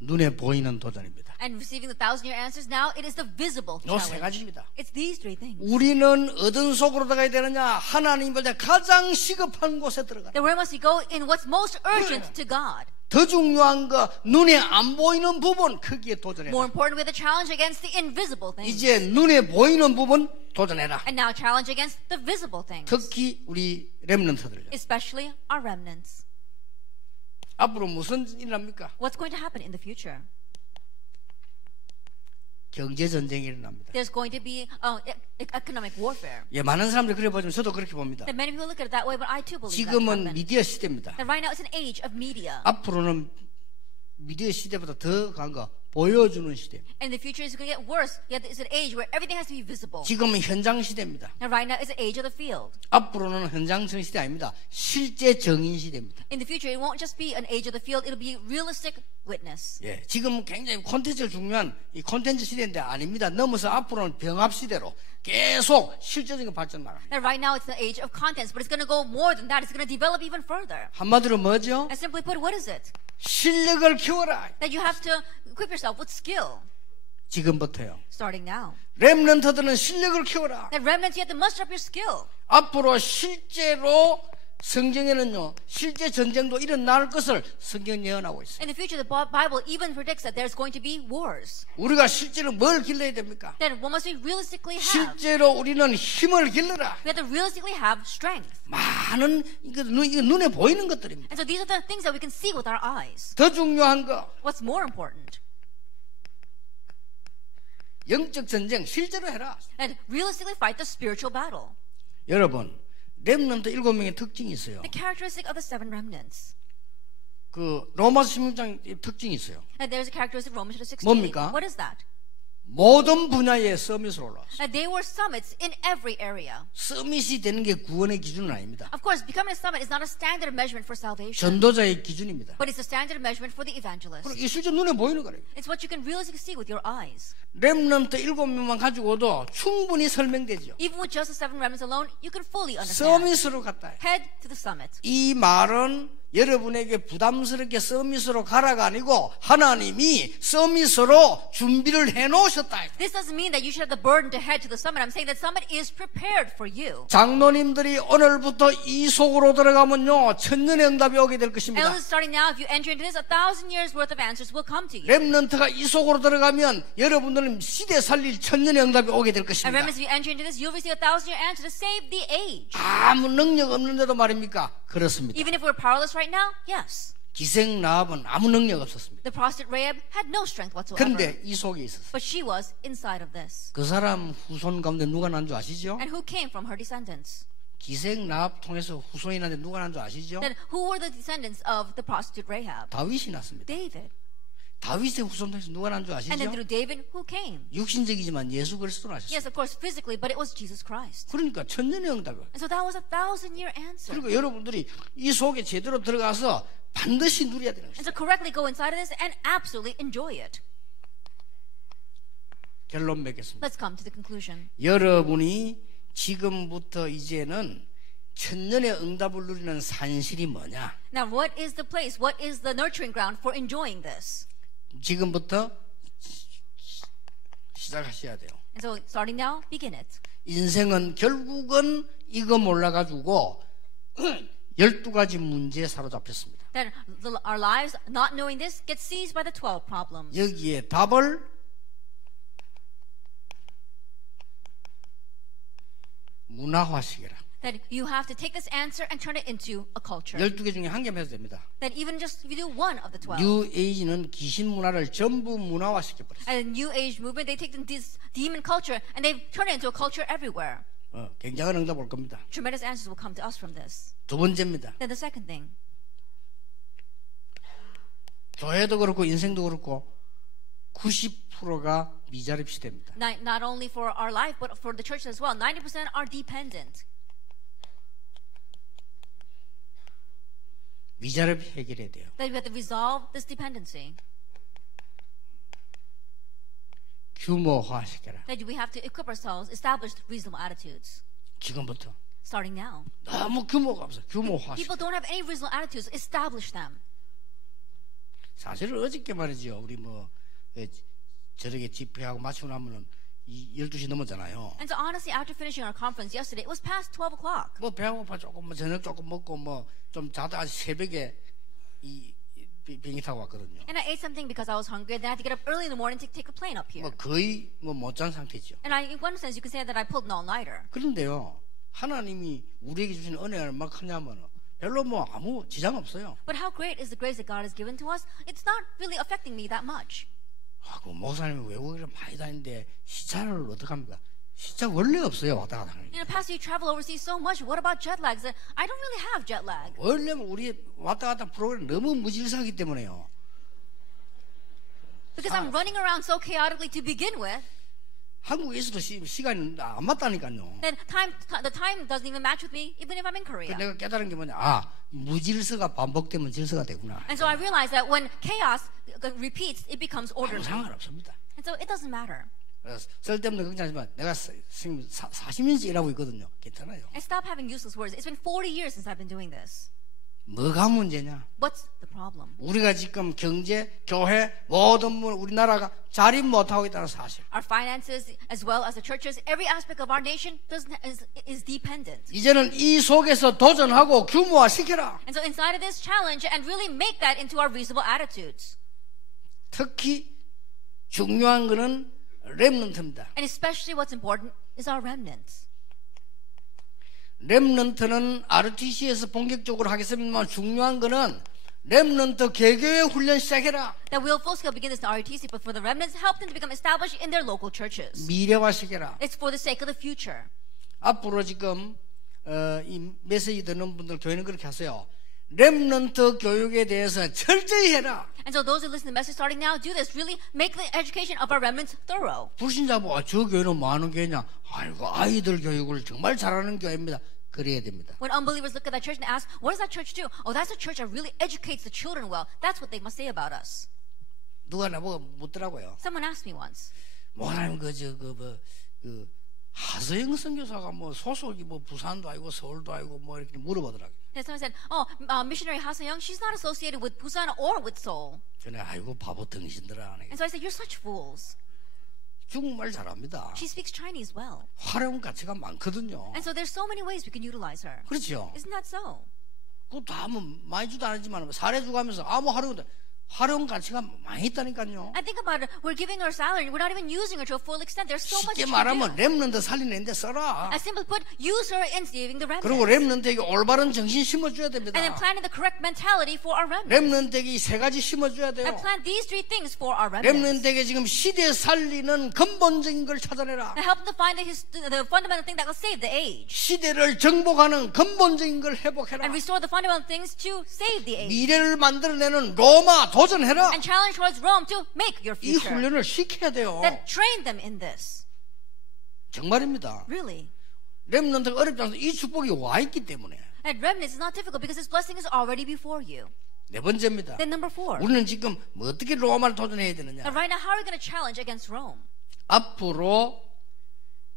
눈에 보이는 도전입니다. And receiving the 1,000-year answers, now it is the visible 요 세 challenge. 가지입니다. It's these three things. 우리는 어떤 속으로 들어가야 되느냐? 하나님 볼 때 가장 시급한 곳에 들어가라. Then where must we go? In what's most urgent to God. 더 중요한 거 눈에 안 보이는 부분 거기에 도전해라. More important, we have the challenge against the invisible things. 이제 눈에 보이는 부분 도전해라. And now challenge against the visible things. 특히 우리 렘넌트들요. Especially our remnants. 앞으로 무슨 일이 납니까? What's going to happen in the future? 경제 전쟁이 일어납니다. There's going to be economic warfare. 예, 많은 사람들이 그래 보지만 저도 그렇게 봅니다. That many people look at it that way, but I too believe that's 지금은 happened. 미디어 시대입니다. That right now it's an age of media. 앞으로는 미디어 시대보다 더 강한 거 보여주는 시대. And the future is going to get worse. Yet it's an age where everything has to be visible. 지금은 현장 시대입니다. And right now it's an age of the field. 앞으로는 현장 정 시대 아닙니다. 실제 정인 시대입니다. In the future, it won't just be an age of the field. It'll be realistic witness. 예, 지금 굉장히 콘텐츠가 중요한 이 콘텐츠 시대인데 아닙니다. 넘어서 앞으로는 병합 시대로 계속 실제적인 발전 나갑니다. And right now it's the age of contents, but it's going to go more than that. It's going to develop even further. 한마디로 뭐죠? And simply put, what is it? 실력을 키워라. That you have to equip yourself with skill. 지금부터요. Starting now. 렘넌트들은 실력을 키워라. That remnants, you have to muster up your skill. 앞으로 실제로 성경에는요 실제 전쟁도 일어날 것을 성경 예언하고 있어요. In the future, the Bible even predicts that there's going to be wars. 우리가 실제로 뭘 길러야 됩니까? Then what must we realistically have? 실제로 우리는 힘을 길러라. We have to realistically have strength. 많은 이거 눈에 보이는 것들입니다. And so these are the things that we can see with our eyes. 더 중요한 거 What's more important? 영적 전쟁 실제로 해라. And realistically fight the spiritual battle. 여러분 렘넌트 7명의 특징이 있어요. The characteristic of the 7 remnants. 그 로마서 16장 특징이 있어요. And there's a characteristic of Romans 16. 뭡니까? What is that? 모든 분야에 서밋으로 올라왔어요. They were summits in every area. 서밋이 되는 게 구원의 기준은 아닙니다. Of course, becoming a summit is not a standard of measurement for salvation, 전도자의 기준입니다. but it's a standard of measurement for the evangelist. 그리고 이 실제 눈에 보이는 거예요. It's what you can realistically see with your eyes. 렘넌트 7명만 가지고도 충분히 설명되죠. Even with just the 7 remnants alone, you can fully understand. 서밋으로 갔다. Head to the summit. 이 말은 여러분에게 부담스럽게 서밋으로 가라가 아니고 하나님이 서밋으로 준비를 해놓으셨다. This doesn't mean that you should have the burden to head to the summit. I'm saying that summit is prepared for you. 장로님들이 오늘부터 이 속으로 들어가면요 천년의 응답이 오게 될 것입니다. Elders, starting now, if you enter into this, 1,000 years worth of answers will come to you. 렘넌트가 이 속으로 들어가면 여러분들은 시대 살릴 천년의 응답이 오게 될 And 것입니다. remember, if you enter into this, you'll receive 1,000-year answer to save the age. 아무 능력 없는데도 말입니까? 그렇습니다. Even if we're powerless right now, yes. 기생 라합은 아무 능력 없었습니다. The prostitute Rahab had no strength whatsoever. 그런데 이 속에 있었어요. But she was inside of this. 그 사람 후손 가운데 누가 난 줄 아시죠? And who came from her descendants? 기생 라합 통해서 후손이 났는데 누가 난 줄 아시죠? Then who were the descendants of the prostitute Rahab? 다윗이 났습니다. David. 다윗의 후손 통해서 누가 난 줄 And then 아시죠? through David, who came? 육신적이지만 예수 그리스도 나셨어요. Yes, of course, physically, but it was Jesus Christ. 그러니까 천년의 응답이에요. And so that was 1,000-year answer. 그리고 여러분들이 이 속에 제대로 들어가서 반드시 누려야 되는 And 것이죠. so correctly go inside of this and absolutely enjoy it. 결론 맺겠습니다. Let's come to the conclusion. 여러분이 지금부터 이제는 천년의 응답을 누리는 산실이 뭐냐? Now, what is the place? What is the nurturing ground for enjoying this? 지금부터 시작하셔야 돼요. And so starting now, begin it. 인생은 결국은 이거 몰라가지고 12가지 문제에 사로잡혔습니다. That our lives, not knowing this, get seized by the 12 problems. 여기에 답을 문화화시켜라. That you have to take this answer and turn it into a culture. 12개 중에 한 개만 해도 됩니다. That even just if you do one of the 12. 뉴 에이지는 귀신 문화를 전부 문화화시켜버렸어요. And the New Age movement, they take this demon culture and they turn it into a culture everywhere. 굉장한 응답 올 겁니다. Tremendous answers will come to us from this. 두 번째입니다. Then the second thing. 교회도 그렇고 인생도 그렇고 90%가 미자립 시대입니다. Not only for our life, but for the church as well. 90% are dependent. 미자립 해결해야 돼요. That we have to resolve this dependency. 규모화시켜라. That we have to equip ourselves, establish reasonable attitudes. 지금부터. Starting now. 너무 규모가 없어. 규모화시켜. People don't have any reasonable attitudes. Establish them. 사실은 어저께 말이죠. 우리 저녁에 집회하고 마치고 나면은 12시 넘었잖아요. And so honestly, after finishing our conference yesterday, it was past 12 o'clock. 배고파 조금 저녁 조금 먹고 좀 자다 아직 새벽에 비행기 타고 왔거든요. And I ate something because I was hungry. Then I had to get up early in the morning to take a plane up here. 거의 못 잔 상태죠. And in one sense, you can say that I pulled an all-nighter. 그런데요, 하나님이 우리에게 주신 은혜가 얼마나 크냐면 별로 아무 지장 없어요. But how great is the grace that God has given to us? It's not really affecting me that much. 그 목사님이 외국에 많이 다니는데 시차를 어떡합니까? 시차 원래 없어요. 왔다 갔다 하는 게. Pastor, you travel overseas so much. What about jet lag? I don't really have jet lag. 원래는 우리 왔다 갔다 프로그램 너무 무질서하기 때문에요. Because I'm running around so chaotically to begin with. 한국에 있어도 시간이 안 맞다니까요. Then the time doesn't even match with me, even if I'm in Korea. 내가 깨달은 게 뭐냐? 무질서가 반복되면 질서가 되구나. And so I realized that when chaos repeats, it becomes 아무 orderly. 상관없습니다. And so it doesn't matter. 쓸데없는 걱정하지만 내가 지금 40년째 일하고 있거든요. 괜찮아요. I stopped having useless words. It's been 40 years since I've been doing this. 뭐가 문제냐? What's the problem? problem. 우리가 지금 경제, 교회, 모든 분 우리나라가 자립 못하고 있다는 사실. Our finances, as well as the churches, every aspect of our nation is dependent. 이제는 이 속에서 도전하고 규모화시켜라. And so inside of this challenge, and really make that into our reasonable attitudes. 특히 중요한 거는 렘넌트입니다. And especially what's important is our remnants. 렘넌트는 RTC에서 본격적으로 하겠습니다만 중요한 거는 렘넌트 개교회 훈련 시작해라. That we'll full scale begin this in RTC, but for the remnants, help them to become established in their local churches. 미래화시켜라. It's for the sake of the future. 앞으로 지금 이 메시지 듣는 분들 교회는 그렇게 하세요. 렘넌트 교육에 대해서 철저히 해라. And so those who listen to the message starting now, do this. Really make the education of our remnants thorough. 불신자 보고 저 교회는 뭐 하는 교회냐? 아이고 아이들 교육을 정말 잘하는 교회입니다. 그래야 됩니다. When unbelievers look at that church and ask, what does that church do? Oh, that's a church that really educates the children well. That's what they must say about us. 누가 나보고 묻더라고요. Someone asked me once. 뭐라는 그 하서영 선교사가 뭐 소속이 뭐 부산도 아니고 서울도 아니고 뭐 이렇게 물어보더라고요. And someone said, oh, missionary Ha Seong, she's not associated with Busan or with Seoul. 그래 아이고 바보 등신들아. And so I said, you're such fools. 중국말 잘합니다. She speaks Chinese well. 활용 가치가 많거든요. And so there's so many ways we can utilize her. 그렇죠. Isn't that so? 그것도 아무 많이 주도 안 하지만 사례 주고 하면서 아무 활용 가치가 많이 있다니까요. And think about it. We're giving her salary. We're not even using her to a full extent. There's so much 쉽게 she can 말하면 do. 렘넌트 살리는데 써라. As simply put, use her in saving the remnants. 그리고 렘넌트에게 올바른 정신 심어줘야 됩니다. And then planting the correct mentality for our remnants. 렘넌트에게 이 세 가지 심어줘야 돼요. And plant these three things for our remnants. 렘넌트에게 지금 시대 살리는 근본적인 걸 찾아내라. And help them to find the fundamental thing that will save the age. 시대를 정복하는 근본적인 걸 회복해라. And restore the fundamental things to save the age. 미래를 만들어내는 로마 도전해라. And challenge towards Rome to make your 이 future. 훈련을 시켜야 돼요. Then train them in this. 정말입니다. Really. 렘넌트가 어렵지 않아서 이 축복이 와 있기 때문에. And remnants is not difficult because this blessing is already before you. 네 번째입니다. Then number 4. 우리는 지금 뭐 어떻게 로마를 도전해야 되느냐. Now right now, how are we going to challenge against Rome? 앞으로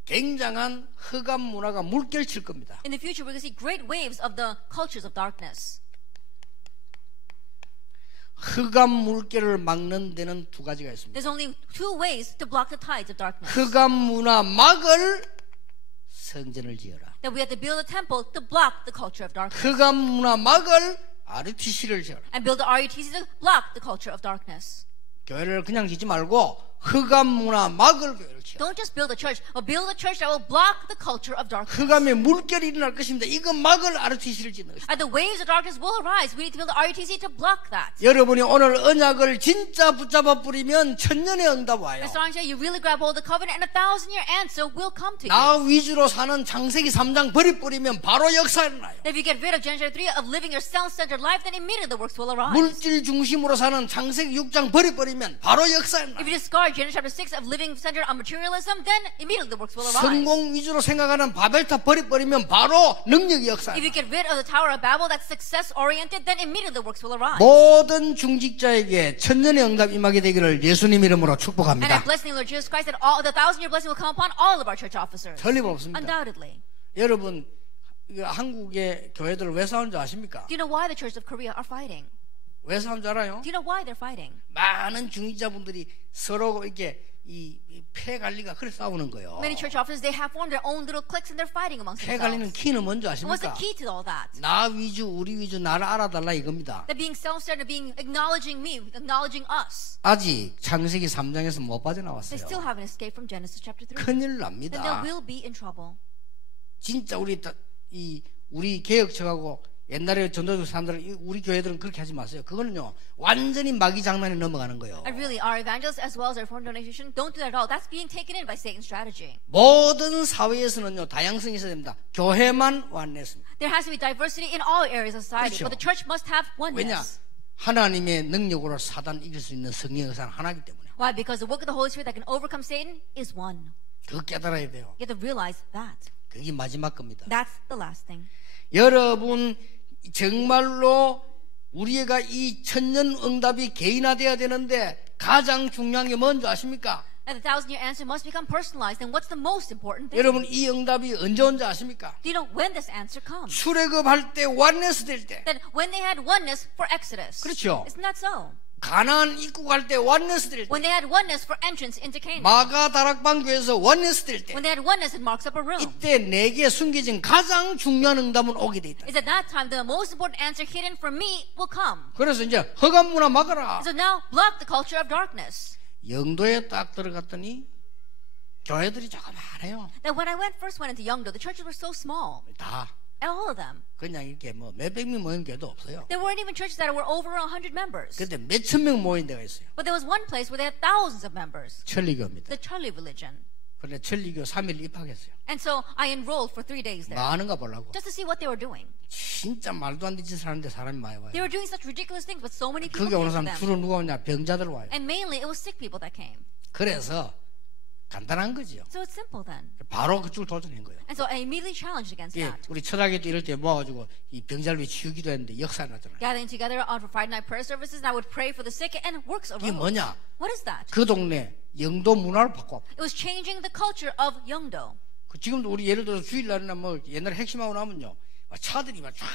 굉장한 흑암 문화가 물결칠 겁니다. In the future, we're going to see great waves of the cultures of darkness. 흑암 물결을 막는 데는 두 가지가 있습니다. There's only 2 ways to block the tides of darkness. 흑암 문화 막을 성전을 지어라. That we have to build a temple to block the culture of darkness. 흑암 문화 막을 RTC를 지어라. And build the RUTC to block the culture of darkness. 교회를 그냥 짓지 말고 흑암 문화 막을 교회를 지어라. Don't just build a church, but build a church that will block the culture of darkness. 흑암의 물결이 일어날 것입니다. 이거 막을 RTC를 짓는 것입니다. And the waves of darkness will arise. We need to build the RUTC to block that. 여러분이 오늘 언약을 진짜 붙잡아 뿌리면 천년의 응답 와요. And starting today, you really grab hold of the covenant, and 1,000-year answer will come to 나 you. 위주로 사는 창세기 3장 버려버리면 바로 역사 일어나요. If you get rid of Genesis 3 of living your self-centered life, then immediately the works will arise. 물질 중심으로 사는 창세기 6장 버려버리면 바로 역사 일어나요. If you discard Genesis chapter 6 of living centered on materialism, then immediately the works will arise. 성공 위주로 생각하는 바벨탑 버려버리면 바로 능력이 역사 If you 일어나요. get rid of the Tower of Babel that's success-oriented, then immediately the works will arise. 모든 중직자에게 천년의 응답 임하게 되기를 예수님 이름으로 And I 축복합니다. bless the Lord Jesus Christ that all the 1,000-year blessing will come upon all of our church officers. 틀림없습니다. Undoubtedly. 여러분 한국의 교회들 왜 싸우는 줄 아십니까? Do you know why the church of Korea are fighting? 왜 싸우는 줄 알아요? Do you know why they're fighting? 많은 중직자분들이 서로 이렇게 폐 관리가 그래 싸우는 거예요. Many church officers, they have formed their own little cliques and they're fighting amongst 폐 관리는 themselves. 키는 뭔지 And what's the 아십니까? key to all that? 나 위주, 우리 위주, 나를 알아달라 이겁니다. That being self-centered, being acknowledging me, acknowledging us. 아직 창세기 3장에서 못 They 빠져나왔어요. still haven't escaped from Genesis chapter 3. 큰일 And they 납니다. will be in trouble. 진짜 우리 개혁처하고 옛날에 전도적 사람들은 우리 교회들은 그렇게 하지 마세요. 그거는요 완전히 마귀 장난에 넘어가는 거예요. And really, our evangelists as well as our foreign donation don't do that at all. That's being taken in by Satan's strategy. 모든 사회에서는요 다양성이 있어야 됩니다. 교회만 완냈습니다. There has to be diversity in all areas of society, 그렇죠. but the church must have 왜냐? oneness. 하나님의 능력으로 사단 이길 수 있는 성령의 역사는 하나이기 때문에 Why? Because the work of the Holy Spirit that can overcome Satan is one. 그거 깨달아야 돼요. You have to realize that. 그게 마지막 겁니다. That's the last thing. 여러분 정말로 우리가 이 천년 응답이 개인화되어야 되는데 가장 중요한 게 뭔지 아십니까? And the 1,000-year answer must become personalized. And what's the most important thing? 여러분 이 응답이 언제 온지 아십니까? Do you know when this answer comes? 출애굽할 때 원네스 될 때. That when they had oneness for Exodus. 그렇죠. Isn't that so? 가나안 입국할 때 원네스 될 때. When they had oneness for entrance into Canaan. 마가 다락방 교회에서 원네스 될 때. When they had oneness in Mark's upper room. 이때 내게 숨겨진 가장 중요한 응답은 오게 돼 있다. Is at that time the most important answer hidden from me will come. 그래서 이제 흑암 문화 막아라. So now block the culture of darkness. 영도에 딱 들어갔더니 교회들이 조그만해요. That when I first went into Yeongdo, the churches were so small. 다 All of them. 그냥 이렇게 뭐 몇백 명 모인 교회도 없어요. There weren't even churches that were over 100 members. 근데 몇천 명 모인 데가 있어요. But there was one place where they had thousands of members. 천리교입니다. The Charlie religion. 그런데 천리교 3일 입학했어요. And so I enrolled for 3 days there. 뭐 하는가 보려고. Just to see what they were doing. 진짜 말도 안 되는 짓을 하는데 사람이 많이 와요. They were doing such ridiculous things, but so many people 그게 came 오는 to 사람 them. 주로 누가 오냐? 병자들 와요. And mainly it was sick people that came. 그래서 간단한 거지요. So it's simple then. 바로 그쪽을 도전한 거예요. And so I immediately challenged against 예, that. 우리 철학에도 이럴 때 모아가지고 이 병자를 위해 치유기도 했는데 역사 나잖아요. Gathering together on for Friday night prayer services, and I would pray for the sick, and works 이게 arose. 뭐냐? What is that? 그 동네 영도 문화를 바꿔. It was changing the culture of Yeongdo. 지금도 우리 예를 들어서 주일날이나 뭐 옛날에 핵심하고 나면요. 차들이 막 쫙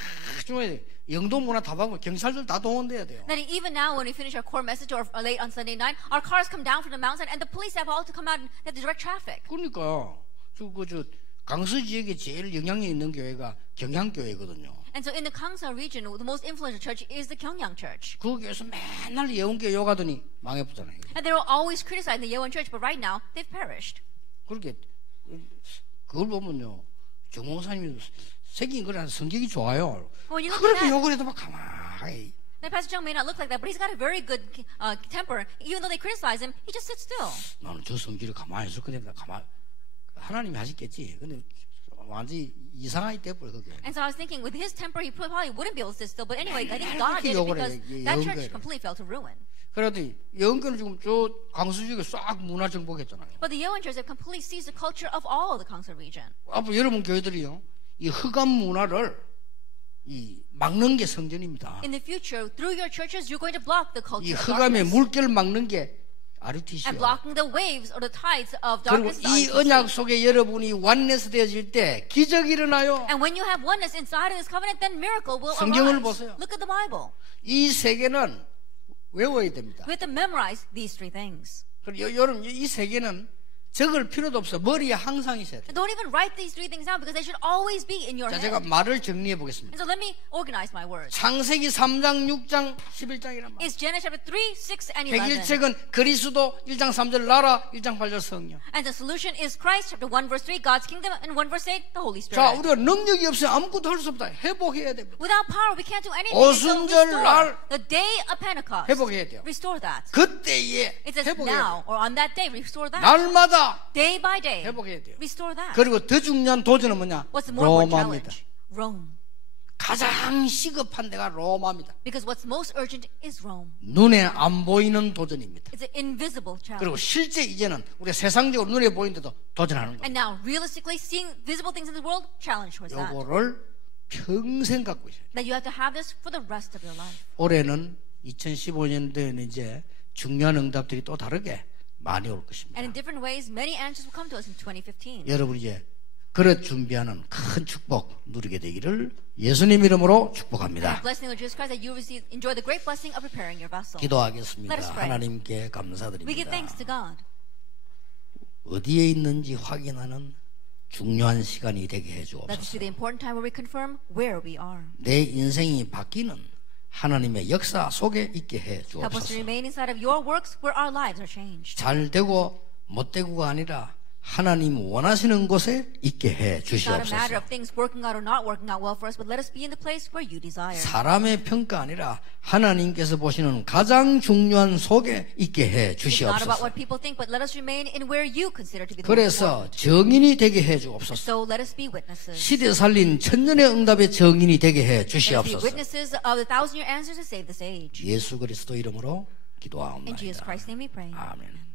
영도 문화 다 바꾸고 경찰들 다 동원돼야 돼요. Then even now, when we finish our core message or late on Sunday night, our cars come down from the mountain, and the police have all to come out and have to direct traffic. 그러니까 저 강서 지역에 제일 영향력 있는 교회가 경향교회거든요. And so in the Gangsa region, the most influential church is the Gyeongyang Church. 그 교회에서 맨날 예원교회 욕하더니 망해보잖아요. And they were always criticizing the Yeowon Church, but right now they've perished. 그렇게 그걸 보면요, 정 목사님이 생긴 거랑 성격이 좋아요. When you look at 그렇게 that, 욕을 해도 막 가만히. now Pastor Jung may not look like that, but he's got a very good temper. Even though they criticize him, he just sits still. 나는 저 성질을 가만히 있을 건데 하나님이 하셨겠지. 근데 완전히 이상하게 돼버려 그게. And so I was thinking, with his temper, he probably wouldn't be able to sit still. But anyway, I think God 그렇게 did it 욕을 because 해, that 예언교회를. church completely fell to ruin. 그러더니 영교는 지금 저 강수 지역에 싹 문화 정복했잖아요. But the Yeowon Church have completely seized the culture of all of the Gangsa region. 앞으로 여러분 교회들이요, 이 흑암 문화를 이 막는 게 성전입니다. In the future, through your churches, you're going to block the 이 culture of 흑암의 darkness. 물결을 막는 게 RUTC요. And blocking the waves or the tides of 그리고 darkness. 이 is 언약 RUTC. 속에 여러분이 완네스 되어질 때 기적이 일어나요. And when you have oneness inside of this covenant, then miracle will 성경을 arise. 보세요. Look at the Bible. 이 세계는 외워야 됩니다. We have to memorize these 3 things. 그리고 여러분 이 세계는 적을 필요도 없어. 머리에 항상 있어야 돼. And don't even write these 3 things down because they should always be in your 자, head. 제가 말을 정리해 보겠습니다. And so let me organize my words. 창세기 3장, 6장, 11장이란 말. It's Genesis chapter 3, 6, and 11. 해결책은 그리스도 1장 3절 나라, 1장 8절 성령. And the solution is Christ, chapter 1, verse 3, God's kingdom, and 1, verse 8, the Holy 자, Spirit. 우리가 능력이 없으면 아무것도 할 수 없다. 회복해야 됩니다. Without power, we can't do anything. 오순절 So 날 restore the day of Pentecost. 회복해야 돼요. Restore that. 그때에 It says 회복해야 now, 돼요. or on that day, restore that. 날마다 Day by day, 회복해야 돼요. restore that. 그리고 더 중요한 도전은 뭐냐? What's the more important 로마입니다. challenge? Rome. 가장 시급한 데가 로마입니다. Because what's most urgent is Rome. 눈에 안 보이는 도전입니다. It's an invisible 그리고 challenge. 실제 이제는 우리 세상적으로 눈에 보이는데도 도전하는 거예요. And now, realistically, seeing visible things in the world, challenge towards that. 요거를 평생 갖고 있어요. That you have to have this for the rest of your life. 올해는 2015년도에는 이제 중요한 응답들이 또 다르게 많이 올 것입니다. And in different ways, many answers will come to us in 2015. 여러분 이제 그릇 준비하는 큰 축복 누리게 되기를 예수님 이름으로 축복합니다. Blessing of Jesus Christ, that you receive, enjoy the great blessing of preparing your vessel. 기도하겠습니다. Let us pray. 하나님께 We give 감사드립니다. thanks to God. 어디에 있는지 확인하는 중요한 시간이 되게 Let this 해주옵소서. be the important time where we confirm where we are. 내 인생이 바뀌는 하나님의 역사 속에 있게 해 Help us to 주옵소서. remain inside of your works where our lives are changed. 잘 되고 못 되고가 아니라 하나님 원하시는 곳에 있게 해 It's not a matter 주시옵소서. of things working out or not working out well for us, but let us be in the place where you desire. 사람의 평가 아니라 하나님께서 보시는 가장 중요한 속에 있게 해 It's not about 주시옵소서. what people think, but let us remain in where you consider to be the most 그래서 important. 정인이 되게 해 주옵소서. So let us be witnesses. 시대 살린 천년의 응답의 정인이 되게 해 Let us be 주시옵소서. witnesses of the 1,000-year answers to save this age. 예수 그리스도 이름으로 In 기도하옵나이다. Jesus Christ's name we pray. 아멘.